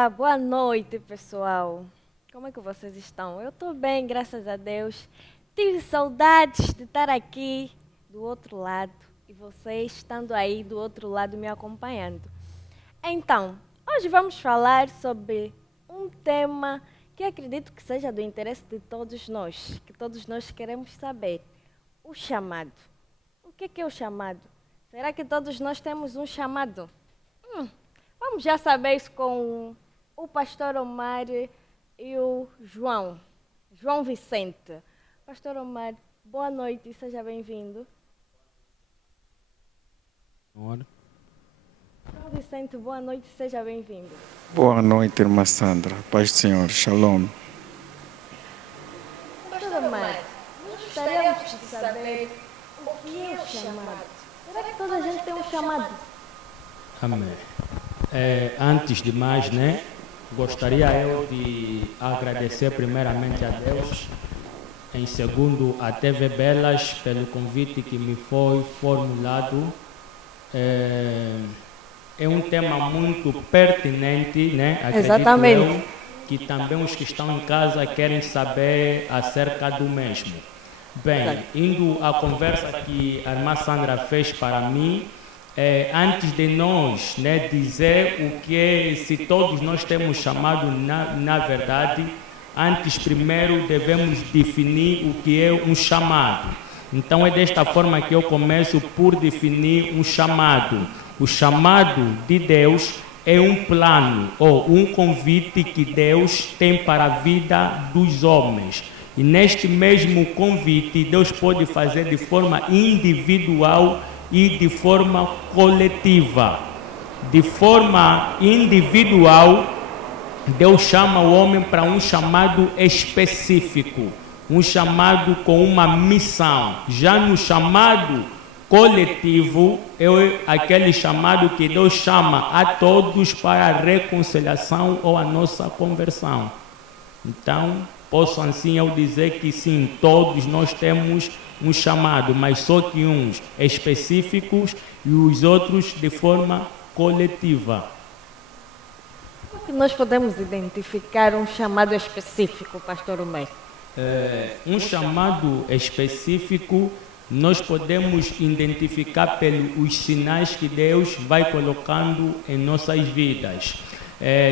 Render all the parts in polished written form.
Olá, boa noite, pessoal. Como é que vocês estão? Eu estou bem, graças a Deus. Tive saudades de estar aqui do outro lado e vocês estando aí do outro lado me acompanhando. Então, hoje vamos falar sobre um tema que acredito que seja do interesse de todos nós, que todos nós queremos saber: o chamado. O que é o chamado? Será que todos nós temos um chamado? Vamos já saber isso com o pastor Omar e o João Vicente. Pastor Omar, boa noite e seja bem-vindo. Senhora. João Vicente, boa noite e seja bem-vindo. Boa noite, irmã Sandra. Paz do Senhor. Shalom. Pastor Omar, gostaríamos de saber o que é o chamado. Será que toda a gente tem um chamado? Amém. Antes de mais, gostaria eu de agradecer primeiramente a Deus, em segundo a TV Belas pelo convite que me foi formulado. É um tema muito pertinente, acredito Exatamente. eu, que também os que estão em casa querem saber acerca do mesmo. Bem, indo à conversa que a irmã Sandra fez para mim, antes de nós dizer o que é, se todos nós temos chamado na verdade, antes primeiro devemos definir o que é um chamado. Então é desta forma que eu começo por definir um chamado. O chamado de Deus é um plano ou um convite que Deus tem para a vida dos homens. E neste mesmo convite, Deus pode fazer de forma individual e de forma coletiva. De forma individual, Deus chama o homem para um chamado específico, um chamado com uma missão. Já no chamado coletivo, é aquele chamado que Deus chama a todos para a reconciliação ou a nossa conversão. Então, posso assim eu dizer que sim, todos nós temos um chamado, mas só que uns específicos e os outros de forma coletiva. Como que nós podemos identificar um chamado específico, pastor Omar? Um chamado específico nós podemos identificar pelos sinais que Deus vai colocando em nossas vidas.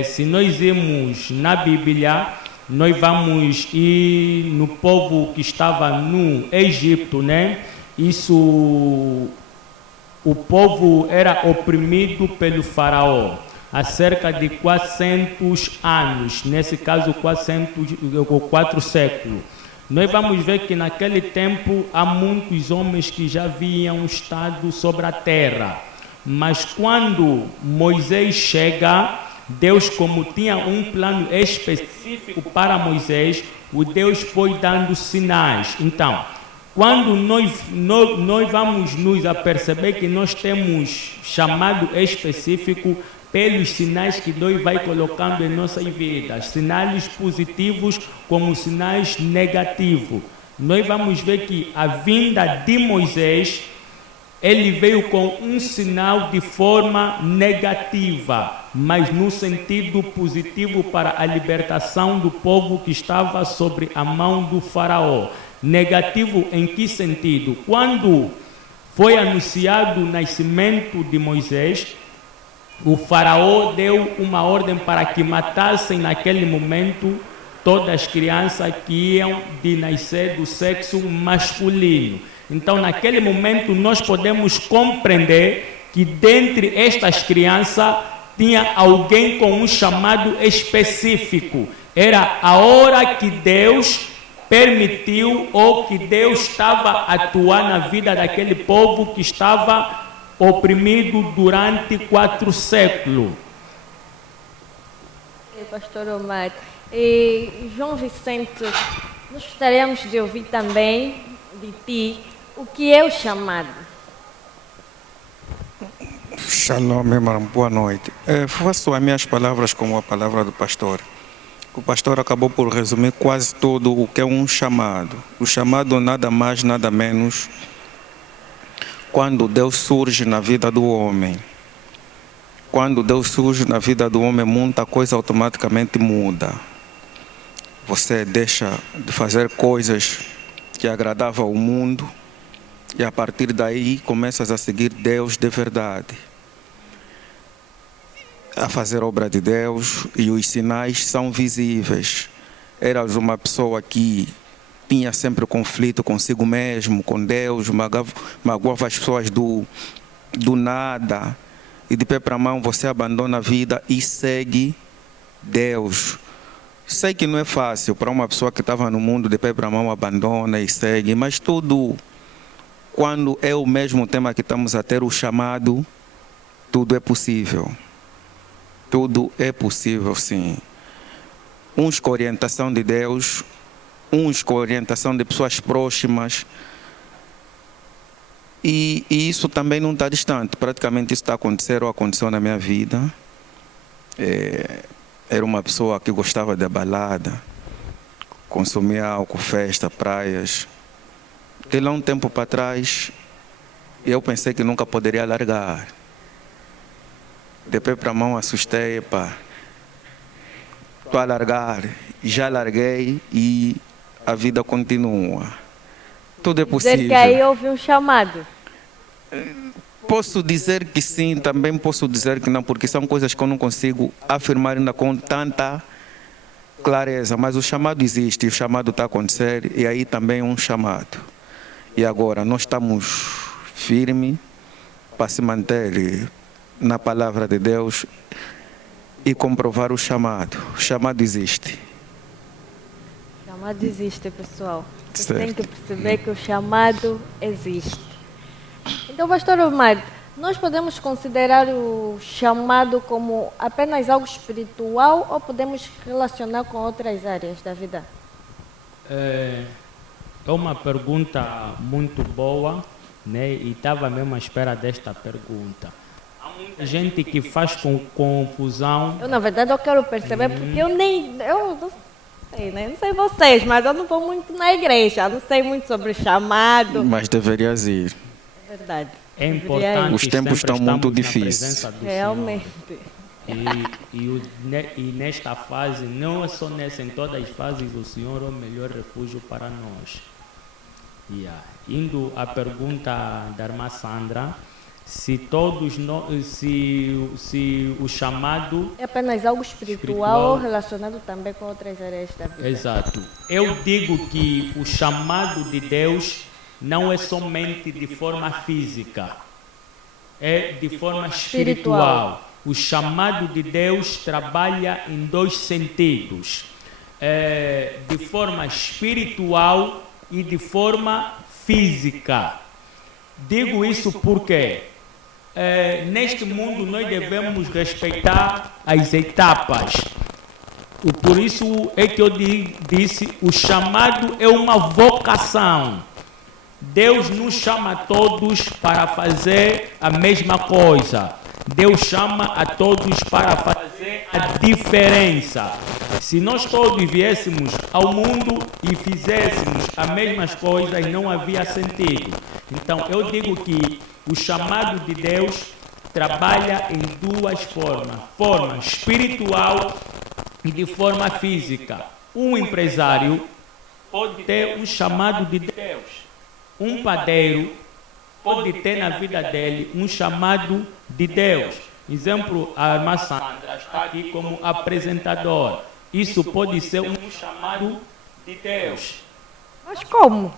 Se nós irmos na Bíblia, nós vamos ir no povo que estava no Egito, Isso, o povo era oprimido pelo faraó há cerca de 400 anos, nesse caso 4 séculos. Nós vamos ver que naquele tempo há muitos homens que já haviam estado sobre a terra, mas quando Moisés chega, Deus, como tinha um plano específico para Moisés, o Deus foi dando sinais. Então, quando nós vamos nos aperceber que nós temos chamado específico pelos sinais que Deus vai colocando em nossas vidas, sinais positivos como sinais negativos. Nós vamos ver que a vinda de Moisés, ele veio com um sinal de forma negativa, mas no sentido positivo para a libertação do povo que estava sobre a mão do faraó. Negativo em que sentido? Quando foi anunciado o nascimento de Moisés, o faraó deu uma ordem para que matassem naquele momento todas as crianças que iam de nascer do sexo masculino. Então, naquele momento, nós podemos compreender que dentre estas crianças tinha alguém com um chamado específico. Era a hora que Deus permitiu ou que Deus estava a atuar na vida daquele povo que estava oprimido durante 4 séculos. Pastor Omar. E João Vicente, nós gostaríamos de ouvir também de ti o que é o chamado. Shalom, meu irmão. Boa noite. Faço as minhas palavras como a palavra do pastor. O pastor acabou por resumir quase tudo o que é um chamado. O chamado nada mais, nada menos, quando Deus surge na vida do homem. quando Deus surge na vida do homem, muita coisa automaticamente muda. Você deixa de fazer coisas que agradavam ao mundo e a partir daí começas a seguir Deus de verdade, a fazer obra de Deus, e os sinais são visíveis. Eras uma pessoa que tinha sempre conflito consigo mesmo, com Deus, magoava as pessoas do nada, e de pé para a mão você abandona a vida e segue Deus. Sei que não é fácil para uma pessoa que estava no mundo, de pé para a mão abandona e segue, mas tudo, quando é o mesmo tema que estamos a ter, o chamado, tudo é possível. Tudo é possível, sim. Uns com orientação de Deus, uns com orientação de pessoas próximas. E isso também não está distante. Praticamente isso está acontecendo ou aconteceu na minha vida. Era uma pessoa que gostava de balada, consumia álcool, festa, praias. De lá um tempo para trás, eu pensei que nunca poderia largar. De pé para a mão assustei, pá. Estou a largar, já larguei e a vida continua. Tudo é possível. Dizer que aí houve um chamado. Posso dizer que sim, também posso dizer que não, porque são coisas que eu não consigo afirmar ainda com tanta clareza. Mas o chamado existe, o chamado está a acontecer e aí também um chamado. E agora nós estamos firmes para se manter na palavra de Deus e comprovar o chamado. O chamado existe. O chamado existe, pessoal. Você Certo. tem que perceber que o chamado existe. Então, pastor Omar, nós podemos considerar o chamado como apenas algo espiritual ou podemos relacionar com outras áreas da vida? É uma pergunta muito boa, né? E estava mesmo à espera desta pergunta. Há muita gente que faz com confusão. Eu, na verdade, eu quero perceber porque eu não sei, né? Não sei vocês, mas eu não vou muito na igreja, não sei muito sobre o chamado. Mas deverias ir. É verdade. É Deveria importante. ir. Os tempos sempre estão muito estamos na difíceis. presença do Realmente. E nesta fase, não é só nessa, em todas as fases, o Senhor é o melhor refúgio para nós. Indo à pergunta da irmã Sandra, se o chamado... É apenas algo espiritual ou relacionado também com outras áreas da vida? Exato. Eu digo que o chamado de Deus não é somente de forma física, é de forma espiritual. O chamado de Deus trabalha em dois sentidos, de forma espiritual e de forma física. Digo isso porque neste mundo nós devemos respeitar as etapas. Por isso é que eu disse, o chamado é uma vocação. Deus nos chama a todos para fazer a mesma coisa. Deus chama a todos para fazer a diferença. Se nós todos viéssemos ao mundo e fizéssemos as mesmas coisas, não havia sentido. Então, eu digo que o chamado de Deus trabalha em duas formas. Forma espiritual e de forma física. Um empresário pode ter um chamado de Deus. Um padeiro pode ter na vida dele um chamado de Deus. Exemplo, a irmã Sandra está aqui como apresentadora. Isso pode ser um chamado de Deus. Mas como?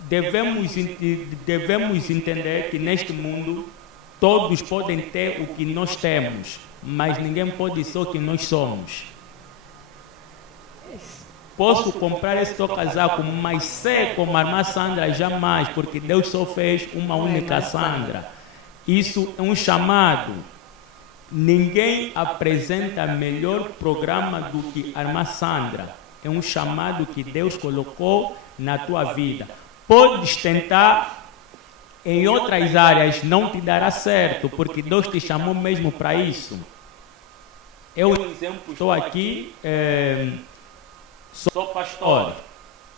Devemos entender que neste mundo todos podem ter o que nós temos, mas ninguém pode ser o que nós somos. Posso comprar esse teu casaco, mas ser como a irmã Sandra jamais, porque Deus só fez uma única Sandra. Isso é um chamado. Ninguém apresenta melhor programa do que a irmã Sandra. É um chamado que Deus colocou na tua vida. Podes tentar em outras áreas, não te dará certo, porque Deus te chamou mesmo para isso. Eu, por exemplo, estou aqui... sou pastor.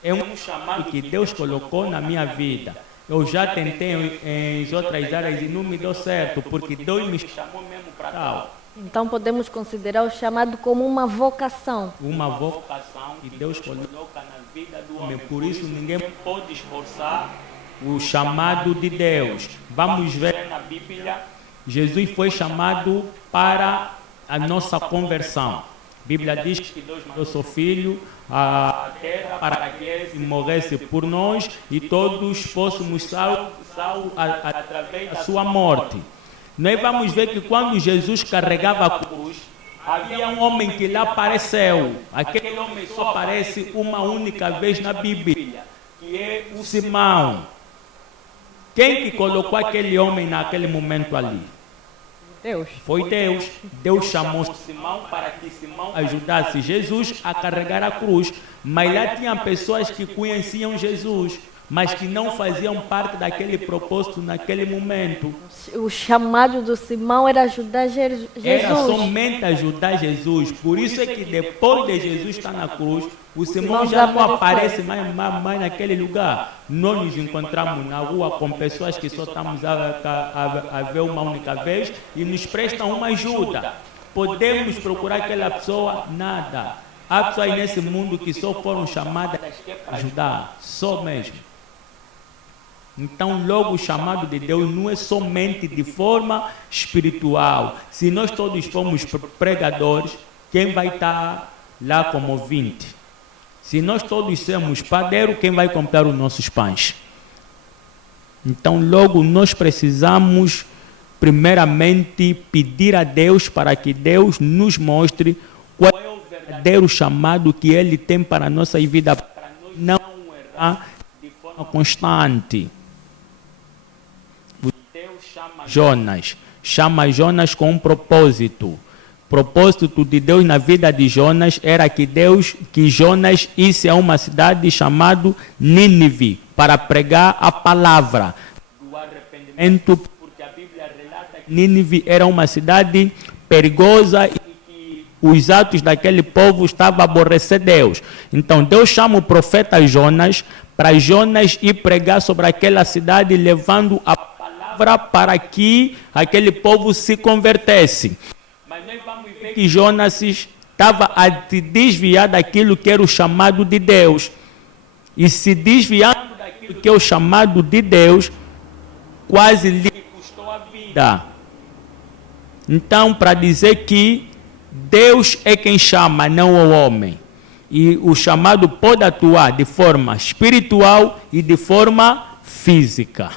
É um chamado que Deus colocou na minha vida. Eu já tentei em outras áreas e não me deu certo, porque Deus me chamou mesmo para tal. Então podemos considerar o chamado como uma vocação. Uma vocação que Deus coloca na vida do homem. Por isso ninguém pode esforçar o chamado de Deus. Vamos ver na Bíblia, Jesus foi chamado para a nossa conversão. A Bíblia diz que Deus mandou seu Filho à terra para que ele morresse por nós e todos fôssemos salvos através da sua morte. Nós vamos ver que quando Jesus carregava a cruz, havia um homem que lá apareceu. Aquele homem só aparece uma única vez na Bíblia, que é o Simão. Quem que colocou aquele homem naquele momento ali? Deus. Foi Deus. Deus chamou Simão para que Simão ajudasse Jesus a carregar a cruz. Mas lá tinham pessoas que conheciam Jesus, mas que não faziam parte daquele propósito naquele momento. O chamado do Simão era ajudar Jesus. Era somente ajudar Jesus. Por isso é que depois de Jesus estar na cruz, o Simão já não aparece mais naquele lugar. Nós nos encontramos na rua com pessoas que só estamos a ver uma única vez e nos prestam uma ajuda. Podemos procurar aquela pessoa? Nada. Há pessoas nesse mundo que só foram chamadas para ajudar, só mesmo. Então, logo o chamado de Deus não é somente de forma espiritual. Se nós todos formos pregadores, quem vai estar lá como ouvinte? Se nós todos somos padeiros, quem vai comprar os nossos pães? Então, logo nós precisamos, primeiramente, pedir a Deus para que Deus nos mostre qual é o verdadeiro chamado que Ele tem para a nossa vida, para nós não errar de forma constante. Chama Jonas com um propósito. O propósito de Deus na vida de Jonas era que Jonas isse a uma cidade chamada Nínive para pregar a palavra do arrependimento, porque a Bíblia relata que Nínive era uma cidade perigosa e que os atos daquele povo estavam a aborrecer Deus. Então Deus chama o profeta Jonas para Jonas ir pregar sobre aquela cidade, levando a palavra para que aquele povo se convertesse. Mas nós vamos ver que Jonas estava a se desviar daquilo que era o chamado de Deus. E se desviando daquilo que é o chamado de Deus, quase lhe custou a vida. Então, para dizer que Deus é quem chama, não o homem. E o chamado pode atuar de forma espiritual e de forma física.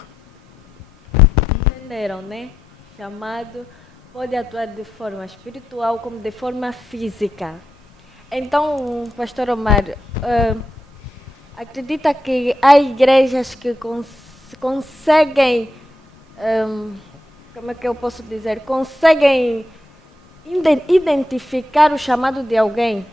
Entenderam, né? Chamado pode atuar de forma espiritual como de forma física. Então, pastor Omar, acredita que há igrejas que conseguem, como é que eu posso dizer, conseguem identificar o chamado de alguém?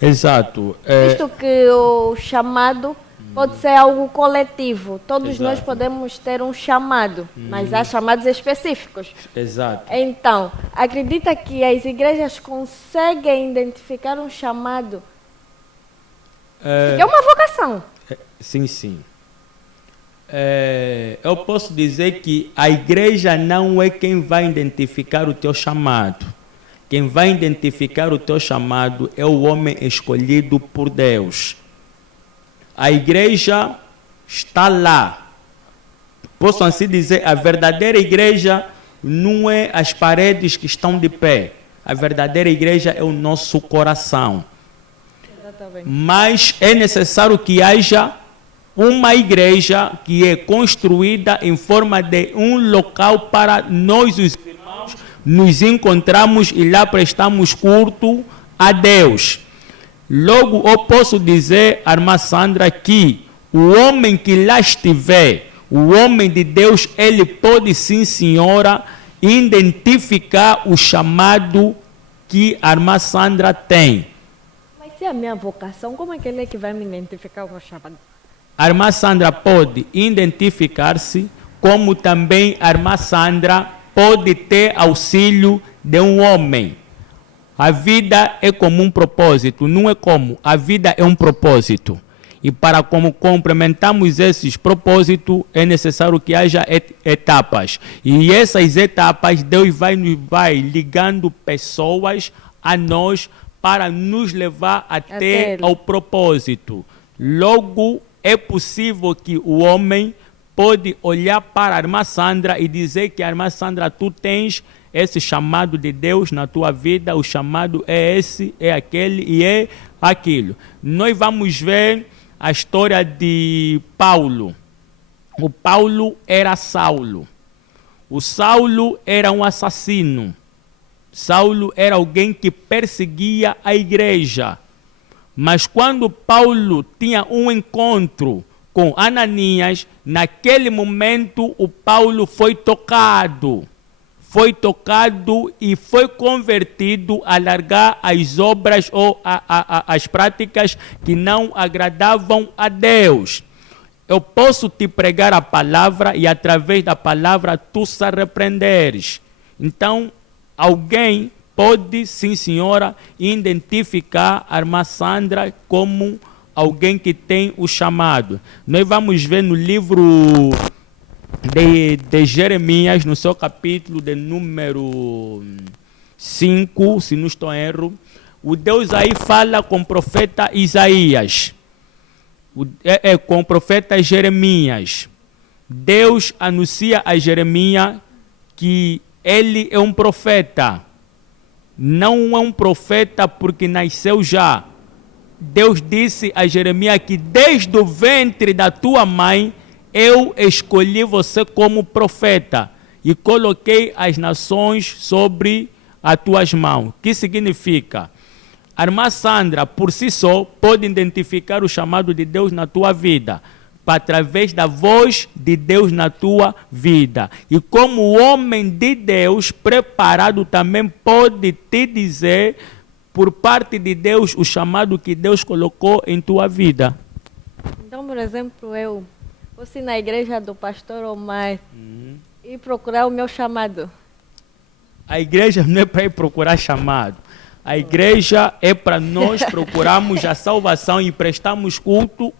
Exato. Visto que o chamado pode ser algo coletivo. Todos nós podemos ter um chamado, mas há chamados específicos. Exato. Então, acredita que as igrejas conseguem identificar um chamado? Que é uma vocação. Sim. Eu posso dizer que a igreja não é quem vai identificar o teu chamado. Quem vai identificar o teu chamado é o homem escolhido por Deus. A igreja está lá. Posso assim dizer, a verdadeira igreja não é as paredes que estão de pé. A verdadeira igreja é o nosso coração. Exatamente. Mas é necessário que haja uma igreja que é construída em forma de um local para nós, os irmãos, nos encontramos e lá prestamos culto a Deus. Logo, eu posso dizer, irmã Sandra, que o homem que lá estiver, o homem de Deus, ele pode, sim, senhora, identificar o chamado que a irmã Sandra tem. Mas se é a minha vocação, como é que ele é que vai me identificar com o chamado? A irmã Sandra pode identificar-se, como também a irmã Sandra pode ter auxílio de um homem. A vida é como um propósito, não é como? A vida é um propósito. E para como complementarmos esses propósitos, é necessário que haja etapas. E essas etapas, Deus vai ligando pessoas a nós para nos levar até ao propósito. Logo, é possível que o homem pode olhar para a irmã Sandra e dizer que a irmã Sandra, tu tens esse chamado de Deus na tua vida, o chamado é esse, é aquele e é aquilo. Nós vamos ver a história de Paulo. O Paulo era Saulo. O Saulo era um assassino. Saulo era alguém que perseguia a igreja. Mas quando Paulo tinha um encontro com Ananias, naquele momento o Paulo foi tocado e foi convertido a largar as obras ou as práticas que não agradavam a Deus. Eu posso te pregar a palavra e através da palavra tu se arrependeres. Então, alguém pode, sim senhora, identificar a irmã Sandra como alguém que tem o chamado. Nós vamos ver no livro de Jeremias, no seu capítulo de número 5, se não estou em erro, o Deus aí fala com o profeta Isaías, com o profeta Jeremias. Deus anuncia a Jeremias que ele é um profeta. Não é um profeta porque nasceu já. Deus disse a Jeremias que desde o ventre da tua mãe eu escolhi você como profeta e coloquei as nações sobre as tuas mãos. O que significa? A irmã Sandra, por si só, pode identificar o chamado de Deus na tua vida, através da voz de Deus na tua vida. E como homem de Deus preparado, também pode te dizer, por parte de Deus, o chamado que Deus colocou em tua vida. Então, por exemplo, eu fosse na igreja do pastor Omar e procurar o meu chamado. A igreja não é para ir procurar chamado. A igreja é para nós procurarmos a salvação e prestarmos culto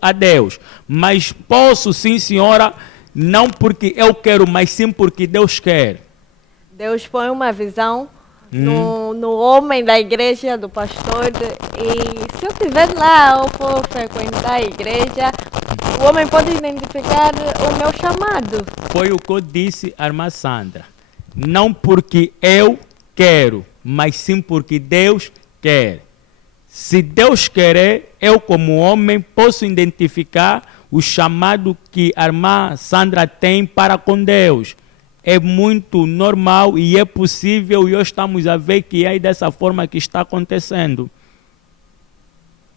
a Deus. Mas posso, sim, senhora, não porque eu quero, mas sim porque Deus quer. Deus põe uma visão no homem da igreja, do pastor, e se eu estiver lá ou for frequentar a igreja, o homem pode identificar o meu chamado. Foi o que eu disse à irmã Sandra. Não porque eu quero, mas sim porque Deus quer. Se Deus querer, eu como homem posso identificar o chamado que a irmã Sandra tem para com Deus. É muito normal e é possível, e hoje estamos a ver que é dessa forma que está acontecendo.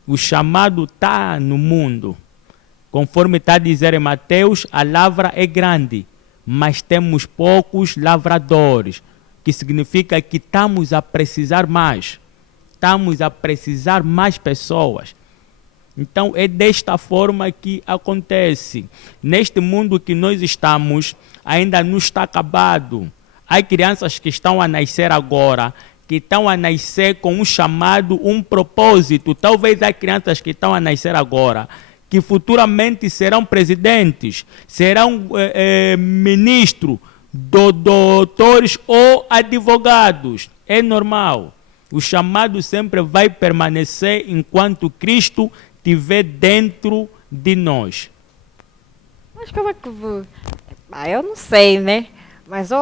O chamado está no mundo. Conforme está a dizer em Mateus, a lavra é grande, mas temos poucos lavradores, que significa que estamos a precisar mais. Estamos a precisar mais pessoas. Então é desta forma que acontece. Neste mundo que nós estamos, ainda não está acabado. Há crianças que estão a nascer agora, que estão a nascer com um chamado, um propósito. Talvez há crianças que estão a nascer agora, que futuramente serão presidentes, serão ministros, doutores ou advogados. É normal. O chamado sempre vai permanecer enquanto Cristo estiver dentro de nós. Mas como é que... eu não sei, né? Mas eu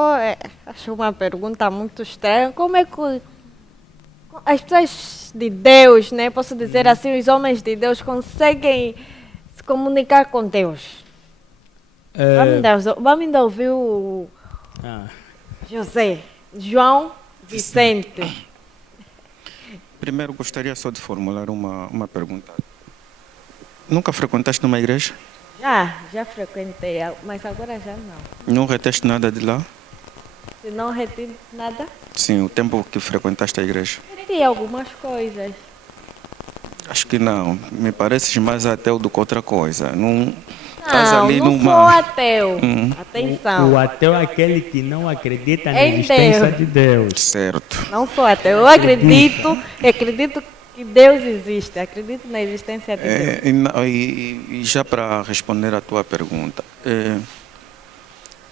acho uma pergunta muito estranha. Como é que as pessoas de Deus, né? Posso dizer assim, os homens de Deus conseguem se comunicar com Deus? Vamos ainda ouvir o João Vicente. Primeiro, gostaria só de formular uma pergunta. Nunca frequentaste numa igreja? Já frequentei, mas agora já não. Não reteste nada de lá? Se não retiro nada? Sim, o tempo que frequentaste a igreja. Retiro algumas coisas. Acho que não. Me pareces mais ateu do que outra coisa. Não sou ateu. Atenção. O ateu é aquele que não acredita na existência de Deus. Certo. Não sou ateu. Eu acredito que que Deus existe, acredito na existência de Deus. E já para responder à tua pergunta,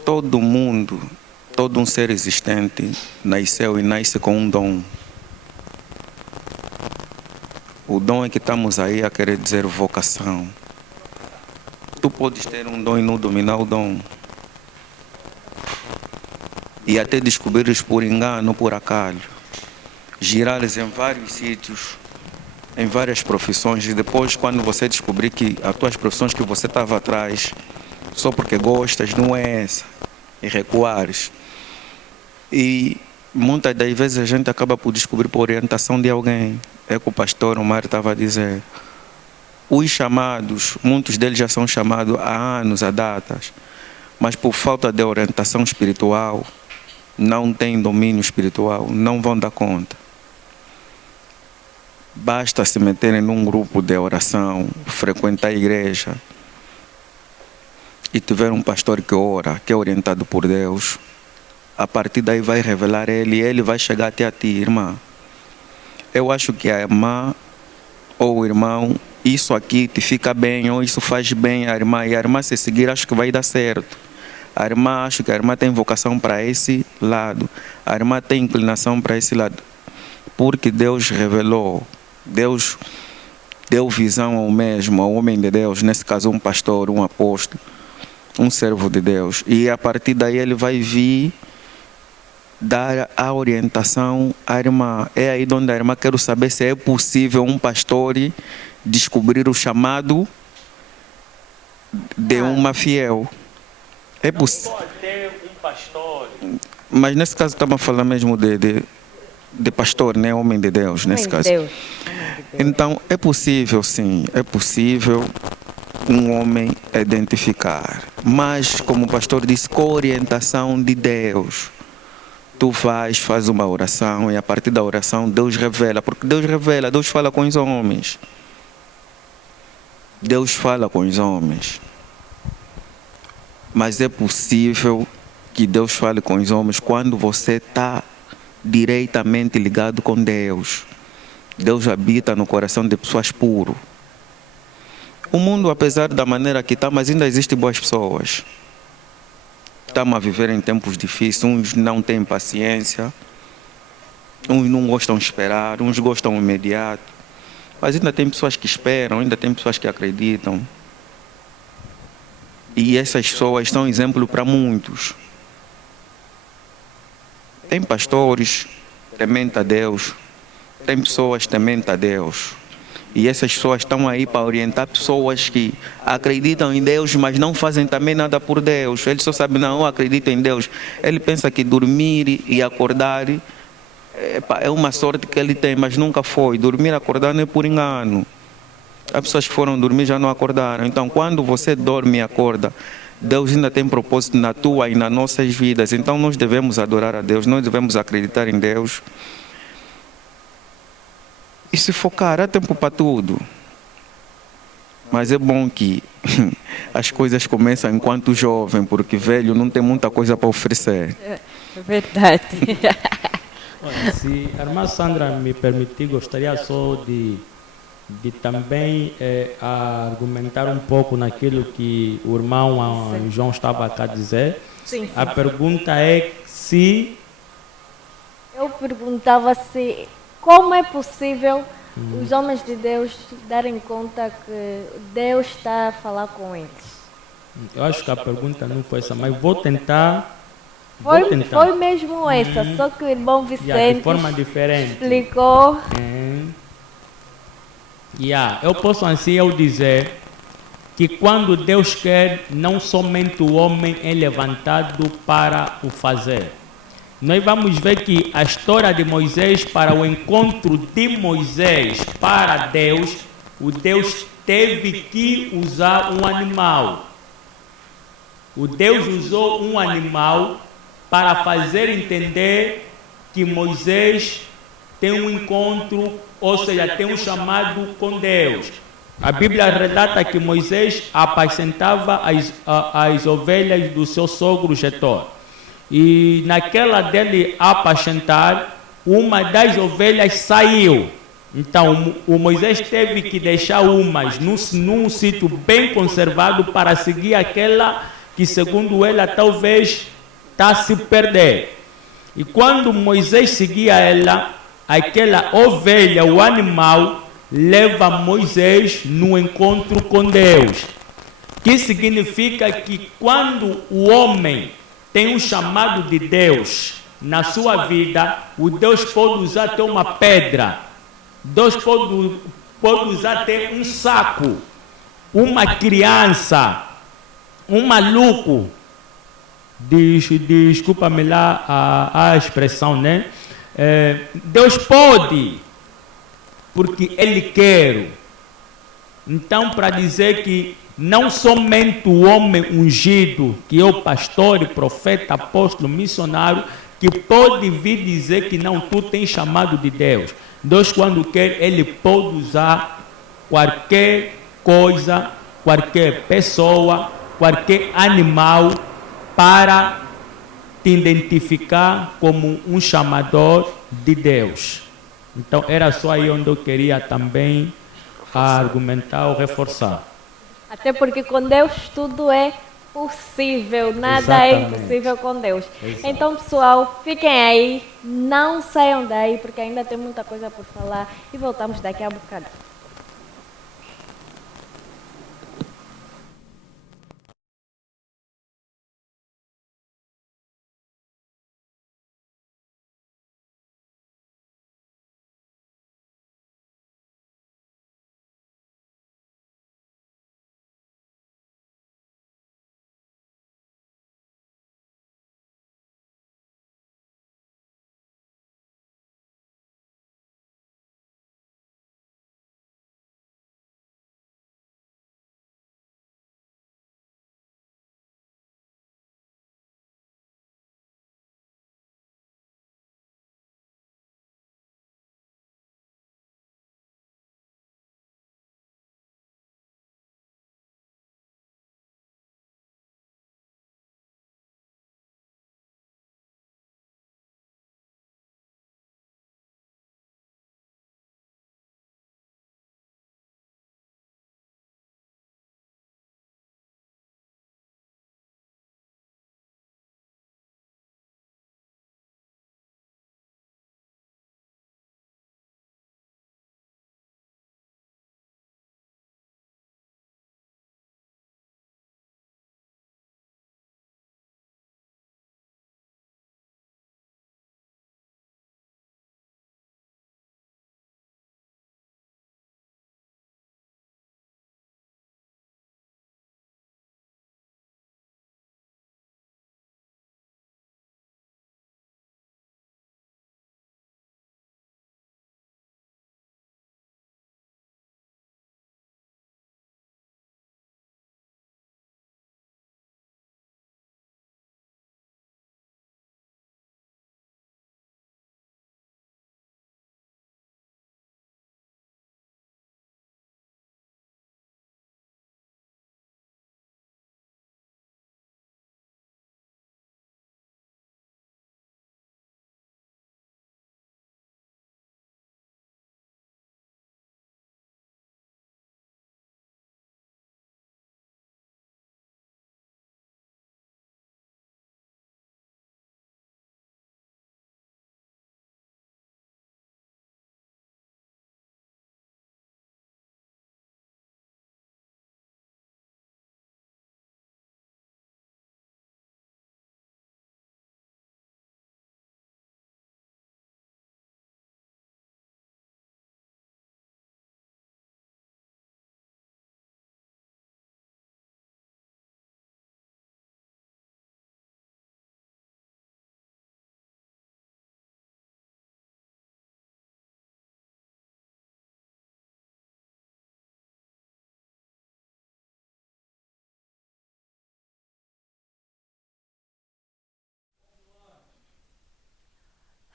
todo mundo, todo um ser existente nasceu e nasce com um dom. O dom é que estamos aí a querer dizer vocação. Tu podes ter um dom e não dominar o dom. E até descobrires por engano, por acaso. Girares em vários sítios, em várias profissões, e depois, quando você descobrir que as tuas profissões que você estava atrás, só porque gostas, não é essa, e recuares. E muitas das vezes a gente acaba por descobrir por orientação de alguém. É que o pastor Omar estava a dizer. Os chamados, muitos deles já são chamados há anos, há datas, mas por falta de orientação espiritual, não têm domínio espiritual, não vão dar conta. Basta se meterem num grupo de oração, frequentar a igreja e tiver um pastor que ora, que é orientado por Deus, a partir daí vai revelar ele e ele vai chegar até a ti, irmã. Eu acho que a irmã ou o irmão, isso aqui te fica bem, ou isso faz bem a irmã, e a irmã se seguir, acho que vai dar certo. A irmã, acho que a irmã tem vocação para esse lado, a irmã tem inclinação para esse lado, porque Deus revelou, Deus deu visão ao mesmo, ao homem de Deus, nesse caso um pastor, um apóstolo, um servo de Deus, e a partir daí ele vai vir dar a orientação à irmã. É aí onde a irmã quer saber se é possível um pastor descobrir o chamado de uma fiel. É possível. Ter um pastor. Mas nesse caso estamos falando mesmo de pastor, né? Homem de Deus, nesse caso. Deus. Então é possível, sim, é possível um homem identificar. Mas, como o pastor disse, com orientação de Deus. Tu faz uma oração e a partir da oração Deus revela, porque Deus revela, Deus fala com os homens. Deus fala com os homens. Mas é possível que Deus fale com os homens quando você está diretamente ligado com Deus. Deus habita no coração de pessoas puras. O mundo, apesar da maneira que está, mas ainda existem boas pessoas. Estamos a viver em tempos difíceis, uns não têm paciência, uns não gostam de esperar, uns gostam imediato. Mas ainda tem pessoas que esperam, ainda tem pessoas que acreditam. E essas pessoas são exemplo para muitos. Tem pastores temente a Deus, tem pessoas temente a Deus. E essas pessoas estão aí para orientar pessoas que acreditam em Deus, mas não fazem também nada por Deus. Ele só sabe, não, eu acredito em Deus. Ele pensa que dormir e acordar é uma sorte que ele tem, mas nunca foi. Dormir e acordar não é por engano. As pessoas que foram dormir já não acordaram. Então, quando você dorme e acorda, Deus ainda tem propósito na tua e nas nossas vidas. Então, nós devemos adorar a Deus, nós devemos acreditar em Deus. E se focar, há tempo para tudo. Mas é bom que as coisas começam enquanto jovem, porque velho não tem muita coisa para oferecer. É verdade. Olha, se a irmã Sandra me permitir, gostaria só de também argumentar um pouco naquilo que o irmão João estava a dizer. Sim. A pergunta é se... Eu perguntava se... Como é possível os homens de Deus darem conta que Deus está a falar com eles? Eu acho que a pergunta não foi essa, mas vou tentar. Foi mesmo essa, só que o irmão Vicente de forma diferente explicou. Eu posso assim dizer que quando Deus quer, não somente o homem é levantado para o fazer. Nós vamos ver que a história de Moisés, para o encontro de Moisés para Deus, o Deus teve que usar um animal. O Deus usou um animal para fazer entender que Moisés tem um encontro, ou seja, tem um chamado com Deus. A Bíblia relata que Moisés apacentava as ovelhas do seu sogro Jetor. E naquela dele apacentar, uma das ovelhas saiu. Então, o Moisés teve que deixar umas num sítio bem conservado para seguir aquela que, segundo ela, talvez está a se perder. E quando Moisés seguia ela, aquela ovelha, o animal, leva Moisés no encontro com Deus. Que significa que quando o homem tem um chamado de Deus na sua vida, o Deus pode usar até uma pedra, Deus pode usar até um saco, uma criança, um maluco. Desculpa-me lá a expressão, né? Deus pode, porque Ele quer. Então, para dizer que não somente o homem ungido, que é o pastor, profeta, apóstolo, missionário, que pode vir dizer que não, tu tens chamado de Deus. Deus, quando quer, Ele pode usar qualquer coisa, qualquer pessoa, qualquer animal, para te identificar como um chamador de Deus. Então, era só aí onde eu queria também argumentar ou reforçar. Até porque com Deus tudo é possível, nada é impossível com Deus. Exato. Então, pessoal, fiquem aí, não saiam daí, porque ainda tem muita coisa por falar e voltamos daqui a bocado.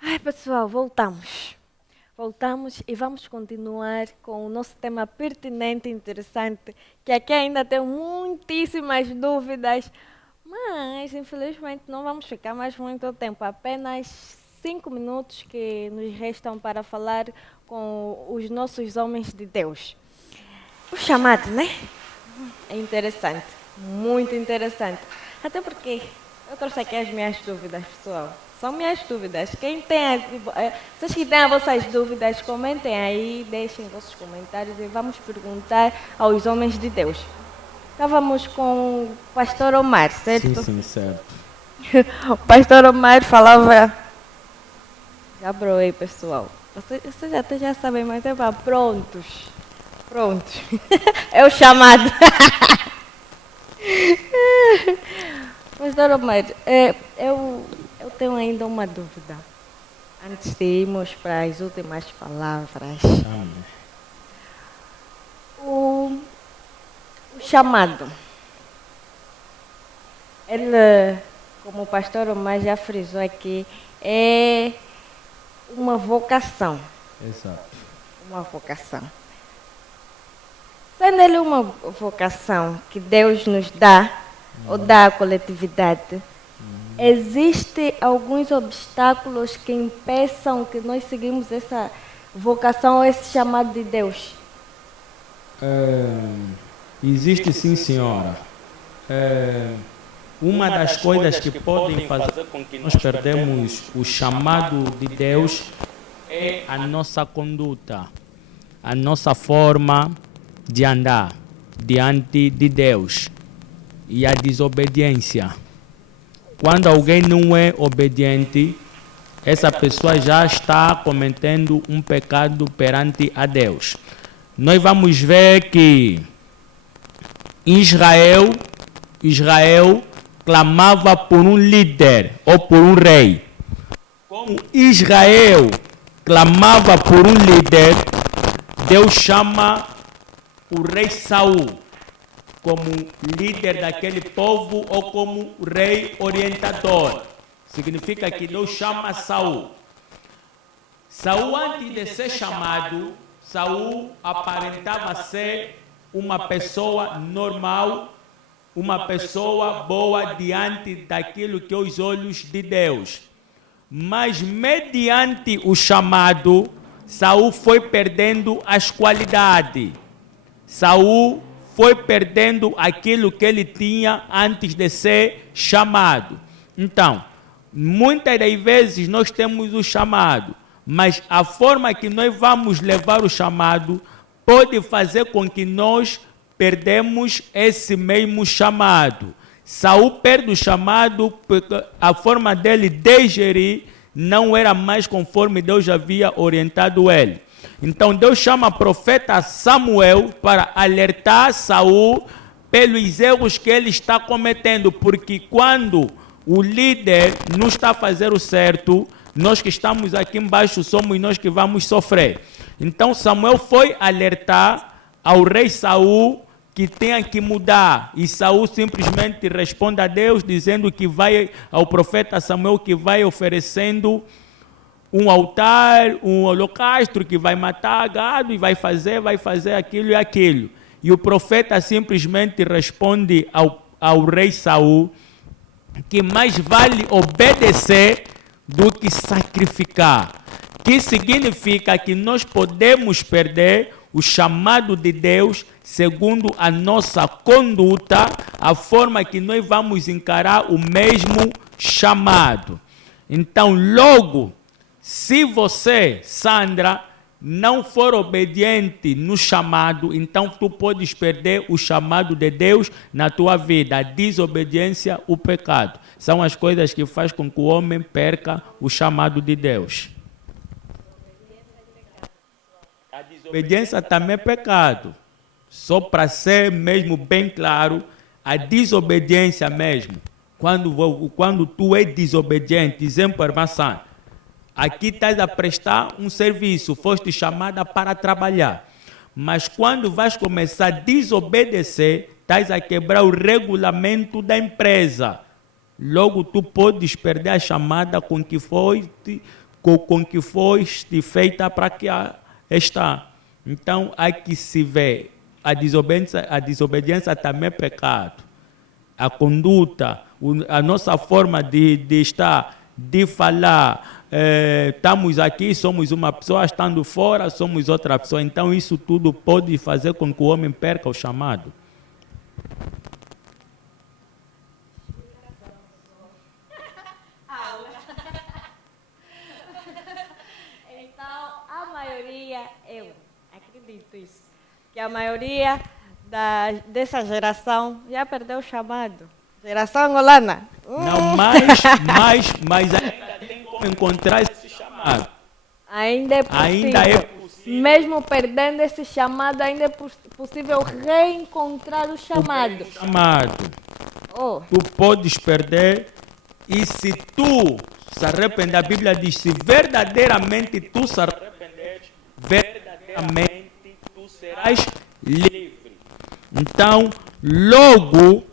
Ai, pessoal, voltamos. Voltamos e vamos continuar com o nosso tema pertinente e interessante, que aqui ainda tem muitíssimas dúvidas, mas infelizmente não vamos ficar mais muito tempo, apenas 5 minutos que nos restam para falar com os nossos homens de Deus. O chamado, né? É interessante, muito interessante. Até porque eu trouxe aqui as minhas dúvidas, pessoal. São minhas dúvidas. Vocês que têm as vossas dúvidas, comentem aí, deixem vossos comentários e vamos perguntar aos homens de Deus. Estávamos com o pastor Omar, certo? Sim, certo. O pastor Omar falava... Já broei, pessoal. Vocês até já sabem, mas é para prontos. Prontos. É o chamado. Pastor Omar, eu tenho ainda uma dúvida. Antes de irmos para as últimas palavras. Amém. O chamado. Ele, como o pastor Omar já frisou aqui, é uma vocação. Exato. Uma vocação. Sendo ele uma vocação que Deus nos dá, ou dá à coletividade, existem alguns obstáculos que impeçam que nós seguimos essa vocação, esse chamado de Deus? Existe sim, senhora. Uma das coisas que podem fazer com que nós perdemos o chamado de Deus é a nossa conduta, a nossa forma de andar diante de Deus e a desobediência. Quando alguém não é obediente, essa pessoa já está cometendo um pecado perante a Deus. Nós vamos ver que Israel clamava por um líder ou por um rei. Como Israel clamava por um líder, Deus chama o rei Saul como líder daquele povo ou como rei orientador. Significa que Deus chama Saul. Saul, antes de ser chamado, Saul aparentava ser uma pessoa normal, uma pessoa boa diante daquilo que é os olhos de Deus. Mas mediante o chamado, Saul foi perdendo as qualidades. Saul foi perdendo aquilo que ele tinha antes de ser chamado. Então, muitas das vezes nós temos o chamado, mas a forma que nós vamos levar o chamado pode fazer com que nós perdemos esse mesmo chamado. Saul perde o chamado porque a forma dele de gerir não era mais conforme Deus havia orientado ele. Então Deus chama o profeta Samuel para alertar Saul pelos erros que ele está cometendo, porque quando o líder não está a fazer o certo, nós que estamos aqui embaixo somos nós que vamos sofrer. Então Samuel foi alertar ao rei Saul que tenha que mudar, e Saul simplesmente responde a Deus dizendo que vai ao profeta Samuel que vai oferecendo um altar, um holocausto, que vai matar gado e vai fazer aquilo e aquilo. E o profeta simplesmente responde ao rei Saul que mais vale obedecer do que sacrificar. Que significa que nós podemos perder o chamado de Deus segundo a nossa conduta, a forma que nós vamos encarar o mesmo chamado. Então, logo, se você, Sandra, não for obediente no chamado, então tu podes perder o chamado de Deus na tua vida. A desobediência, o pecado. São as coisas que fazem com que o homem perca o chamado de Deus. A desobediência também é pecado. Só para ser mesmo bem claro, a desobediência mesmo, quando tu é desobediente, exemplo, irmã Sandra, aqui estás a prestar um serviço, foste chamada para trabalhar. Mas quando vais começar a desobedecer, estás a quebrar o regulamento da empresa. Logo tu podes perder a chamada com que foste feita para que está. Então, há que se ver. A desobediência também é pecado. A conduta, a nossa forma de estar, de falar, estamos aqui, somos uma pessoa, estando fora, somos outra pessoa. Então isso tudo pode fazer com que o homem perca o chamado. Então, a maioria, eu acredito isso, que a maioria dessa geração já perdeu o chamado. Geração angolana. Não, mas ainda tem como encontrar esse chamado. Ainda é possível. Ainda é possível. Mesmo perdendo esse chamado, ainda é possível reencontrar o chamado. Oh. Tu podes perder, e se tu se arrepender, a Bíblia diz, se verdadeiramente tu se arrependeres, verdadeiramente tu serás livre. Então, logo,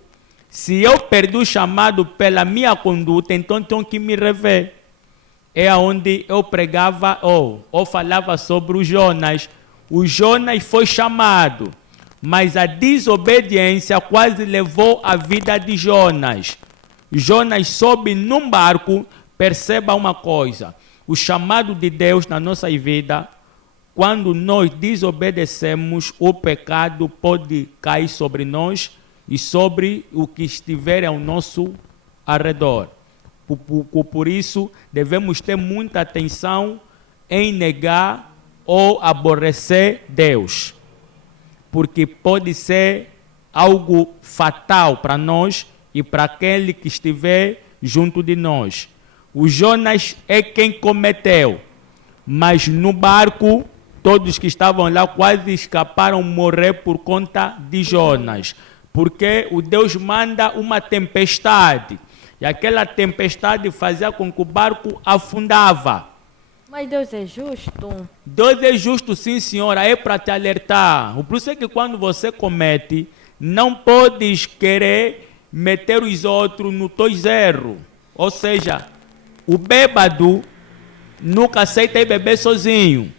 se eu perdi o chamado pela minha conduta, então tenho que me rever. É onde eu pregava ou falava sobre o Jonas. O Jonas foi chamado, mas a desobediência quase levou a vida de Jonas. Jonas sobe num barco. Perceba uma coisa, o chamado de Deus na nossa vida, quando nós desobedecemos, o pecado pode cair sobre nós e sobre o que estiver ao nosso arredor. Por isso, devemos ter muita atenção em negar ou aborrecer Deus, porque pode ser algo fatal para nós e para aquele que estiver junto de nós. O Jonas é quem cometeu, mas no barco, todos que estavam lá quase escaparam morrer por conta de Jonas, porque o Deus manda uma tempestade, e aquela tempestade fazia com que o barco afundava. Mas Deus é justo? Deus é justo, sim, senhora, é para te alertar. Por isso é que quando você comete, não podes querer meter os outros no teu zero. Ou seja, o bêbado nunca aceita ir beber sozinho.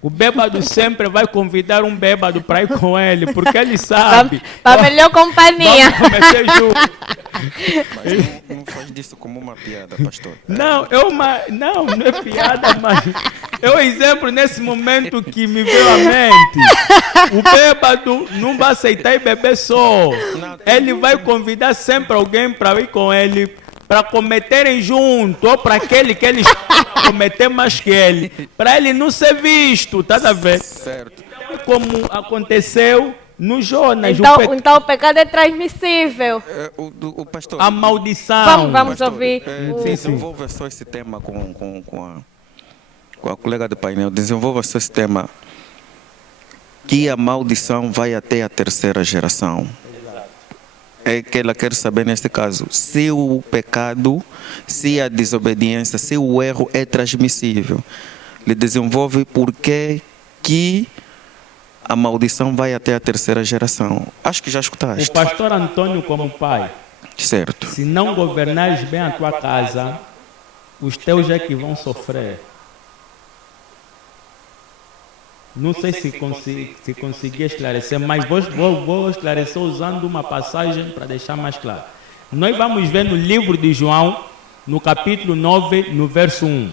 O bêbado sempre vai convidar um bêbado para ir com ele, porque ele sabe. Para melhor companhia. Vamos cometer junto. Mas não faz disso como uma piada, pastor. Não, não é piada, mas é um exemplo nesse momento que me veio à mente. O bêbado não vai aceitar ir beber só. Ele vai convidar sempre alguém para ir com ele, para cometerem junto, ou para aquele que ele cometer mais que ele, para ele não ser visto, tá a ver? Certo. Então, como aconteceu no Jonas. Então o pecado é transmissível. O pastor. A maldição. Vamos pastor, ouvir. Desenvolva só esse tema com a colega do painel. Desenvolva só esse tema. Que a maldição vai até a terceira geração. É que ela quer saber neste caso, se o pecado, se a desobediência, se o erro é transmissível. Ele desenvolve por que a maldição vai até a terceira geração. Acho que já escutaste. O pastor Antônio como pai. Certo. Se não governares bem a tua casa, os teus é que vão sofrer. Não sei se consegui esclarecer, mas vou esclarecer usando uma passagem para deixar mais claro. Nós vamos ver no livro de João, no capítulo 9, no verso 1.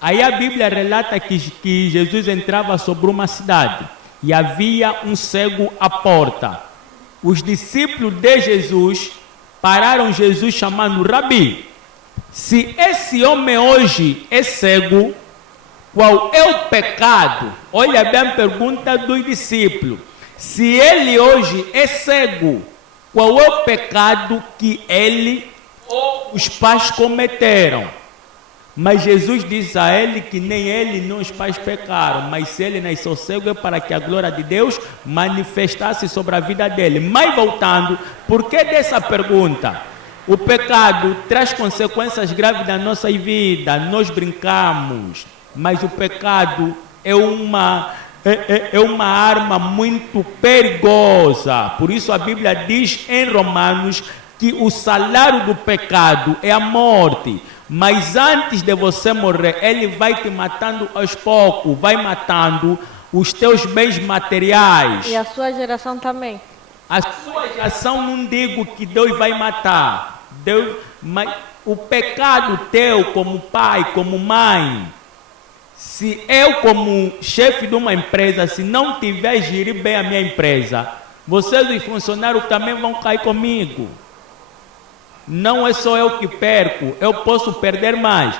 Aí a Bíblia relata que Jesus entrava sobre uma cidade e havia um cego à porta. Os discípulos de Jesus pararam Jesus chamando Rabi. Se esse homem hoje é cego, qual é o pecado? Olha bem a pergunta do discípulo. Se ele hoje é cego, qual é o pecado que ele ou os pais cometeram? Mas Jesus diz a ele que nem ele nem os pais pecaram, mas se ele nasceu cego é para que a glória de Deus manifestasse sobre a vida dele. Mas voltando, por que dessa pergunta? O pecado traz consequências graves na nossa vida, nós brincamos, mas o pecado é uma arma muito perigosa. Por isso a Bíblia diz em Romanos que o salário do pecado é a morte. Mas antes de você morrer, ele vai te matando aos poucos, vai matando os teus bens materiais. E a sua geração também. A sua geração não digo que Deus vai matar. Mas o pecado teu como pai, como mãe, se eu como chefe de uma empresa, se não tiver gerir bem a minha empresa, vocês os funcionários também vão cair comigo. Não é só eu que perco, eu posso perder mais,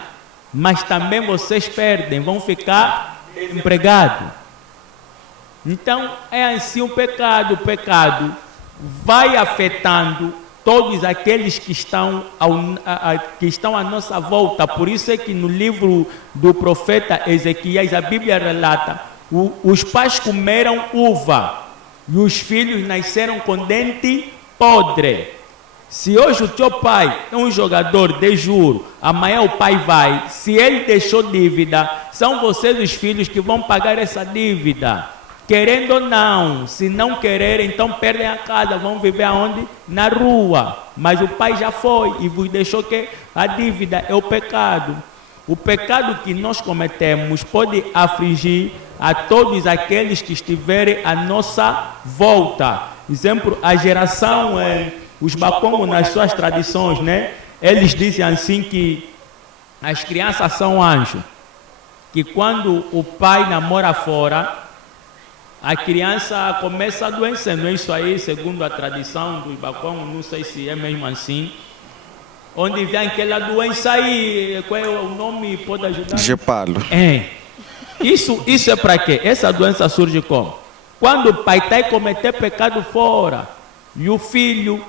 mas também vocês perdem, vão ficar desempregados. Então é assim o pecado vai afetando todos aqueles que estão à nossa volta. Por isso é que no livro do profeta Ezequias, a Bíblia relata, os pais comeram uva e os filhos nasceram com dente podre. Se hoje o teu pai é um jogador de juro, amanhã o pai vai, se ele deixou dívida, são vocês os filhos que vão pagar essa dívida. Querendo ou não, se não quererem, então perdem a casa, vão viver aonde? Na rua. Mas o pai já foi e vos deixou que a dívida é o pecado. O pecado que nós cometemos pode afligir a todos aqueles que estiverem à nossa volta. Exemplo, a geração, os Bakongo nas suas tradições, né? Eles dizem assim que as crianças são anjos. Que quando o pai namora fora, a criança começa a adoecer, não é isso aí, segundo a tradição dos Bakongo, não sei se é mesmo assim. Onde vem aquela doença aí, qual é o nome, pode ajudar? Gepalo. Isso é para quê? Essa doença surge como? Quando o pai está a cometer pecado fora, e o filho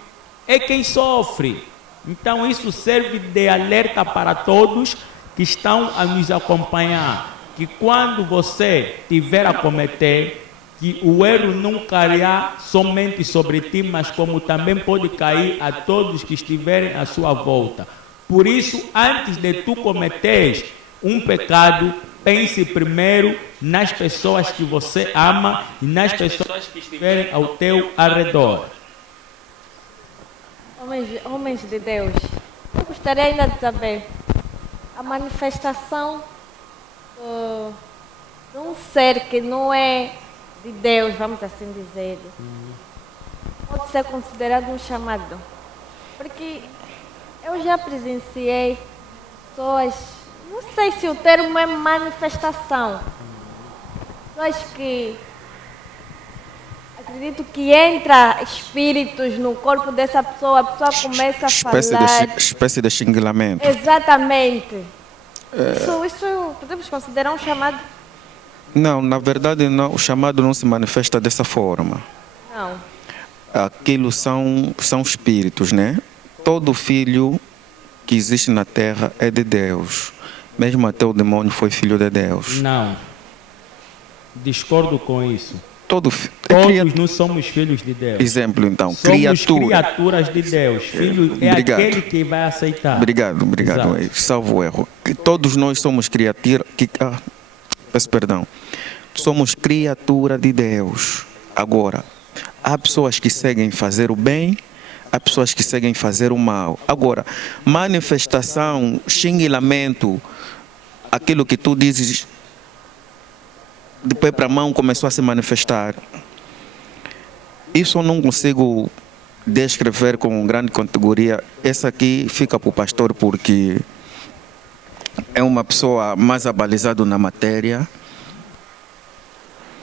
é quem sofre. Então isso serve de alerta para todos que estão a nos acompanhar, que quando você tiver a cometer, que o erro não cairá somente sobre ti, mas como também pode cair a todos que estiverem à sua volta. Por isso, antes de tu cometeres um pecado, pense primeiro nas pessoas que você ama e nas pessoas que estiverem ao teu arredor. Homens de Deus, eu gostaria ainda de saber a manifestação de um ser que não é de Deus, vamos assim dizer, pode ser considerado um chamado. Porque eu já presenciei pessoas, não sei se o termo é manifestação, pessoas que acredito que entra espíritos no corpo dessa pessoa, a pessoa começa a falar. Espécie de xingamento. Exatamente. Isso podemos considerar um chamado? Não, na verdade não, o chamado não se manifesta dessa forma. Não. Aquilo são espíritos, né? Todo filho que existe na terra é de Deus. Mesmo até o demônio foi filho de Deus. Não. Discordo com isso. Todos não somos filhos de Deus. Exemplo, então. Somos criaturas de Deus. Filho é aquele que vai aceitar. Obrigado. Salvo o erro. Todos nós somos criaturas. Peço perdão. Somos criatura de Deus. Agora, há pessoas que seguem fazer o bem, há pessoas que seguem fazer o mal. Agora, manifestação, xingamento, aquilo que tu dizes, de pé para a mão começou a se manifestar. Isso eu não consigo descrever com grande categoria. Essa aqui fica para o pastor porque é uma pessoa mais abalizada na matéria.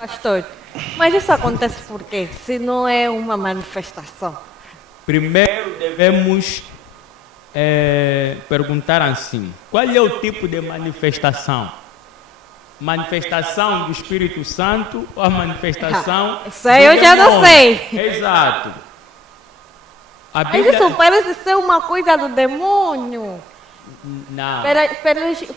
Pastor, mas isso acontece por quê? Se não é uma manifestação? Primeiro devemos perguntar assim, qual é o tipo de manifestação? Manifestação do Espírito Santo ou a manifestação isso aí eu já não sei. Exato. Mas isso parece ser uma coisa do demônio. Não.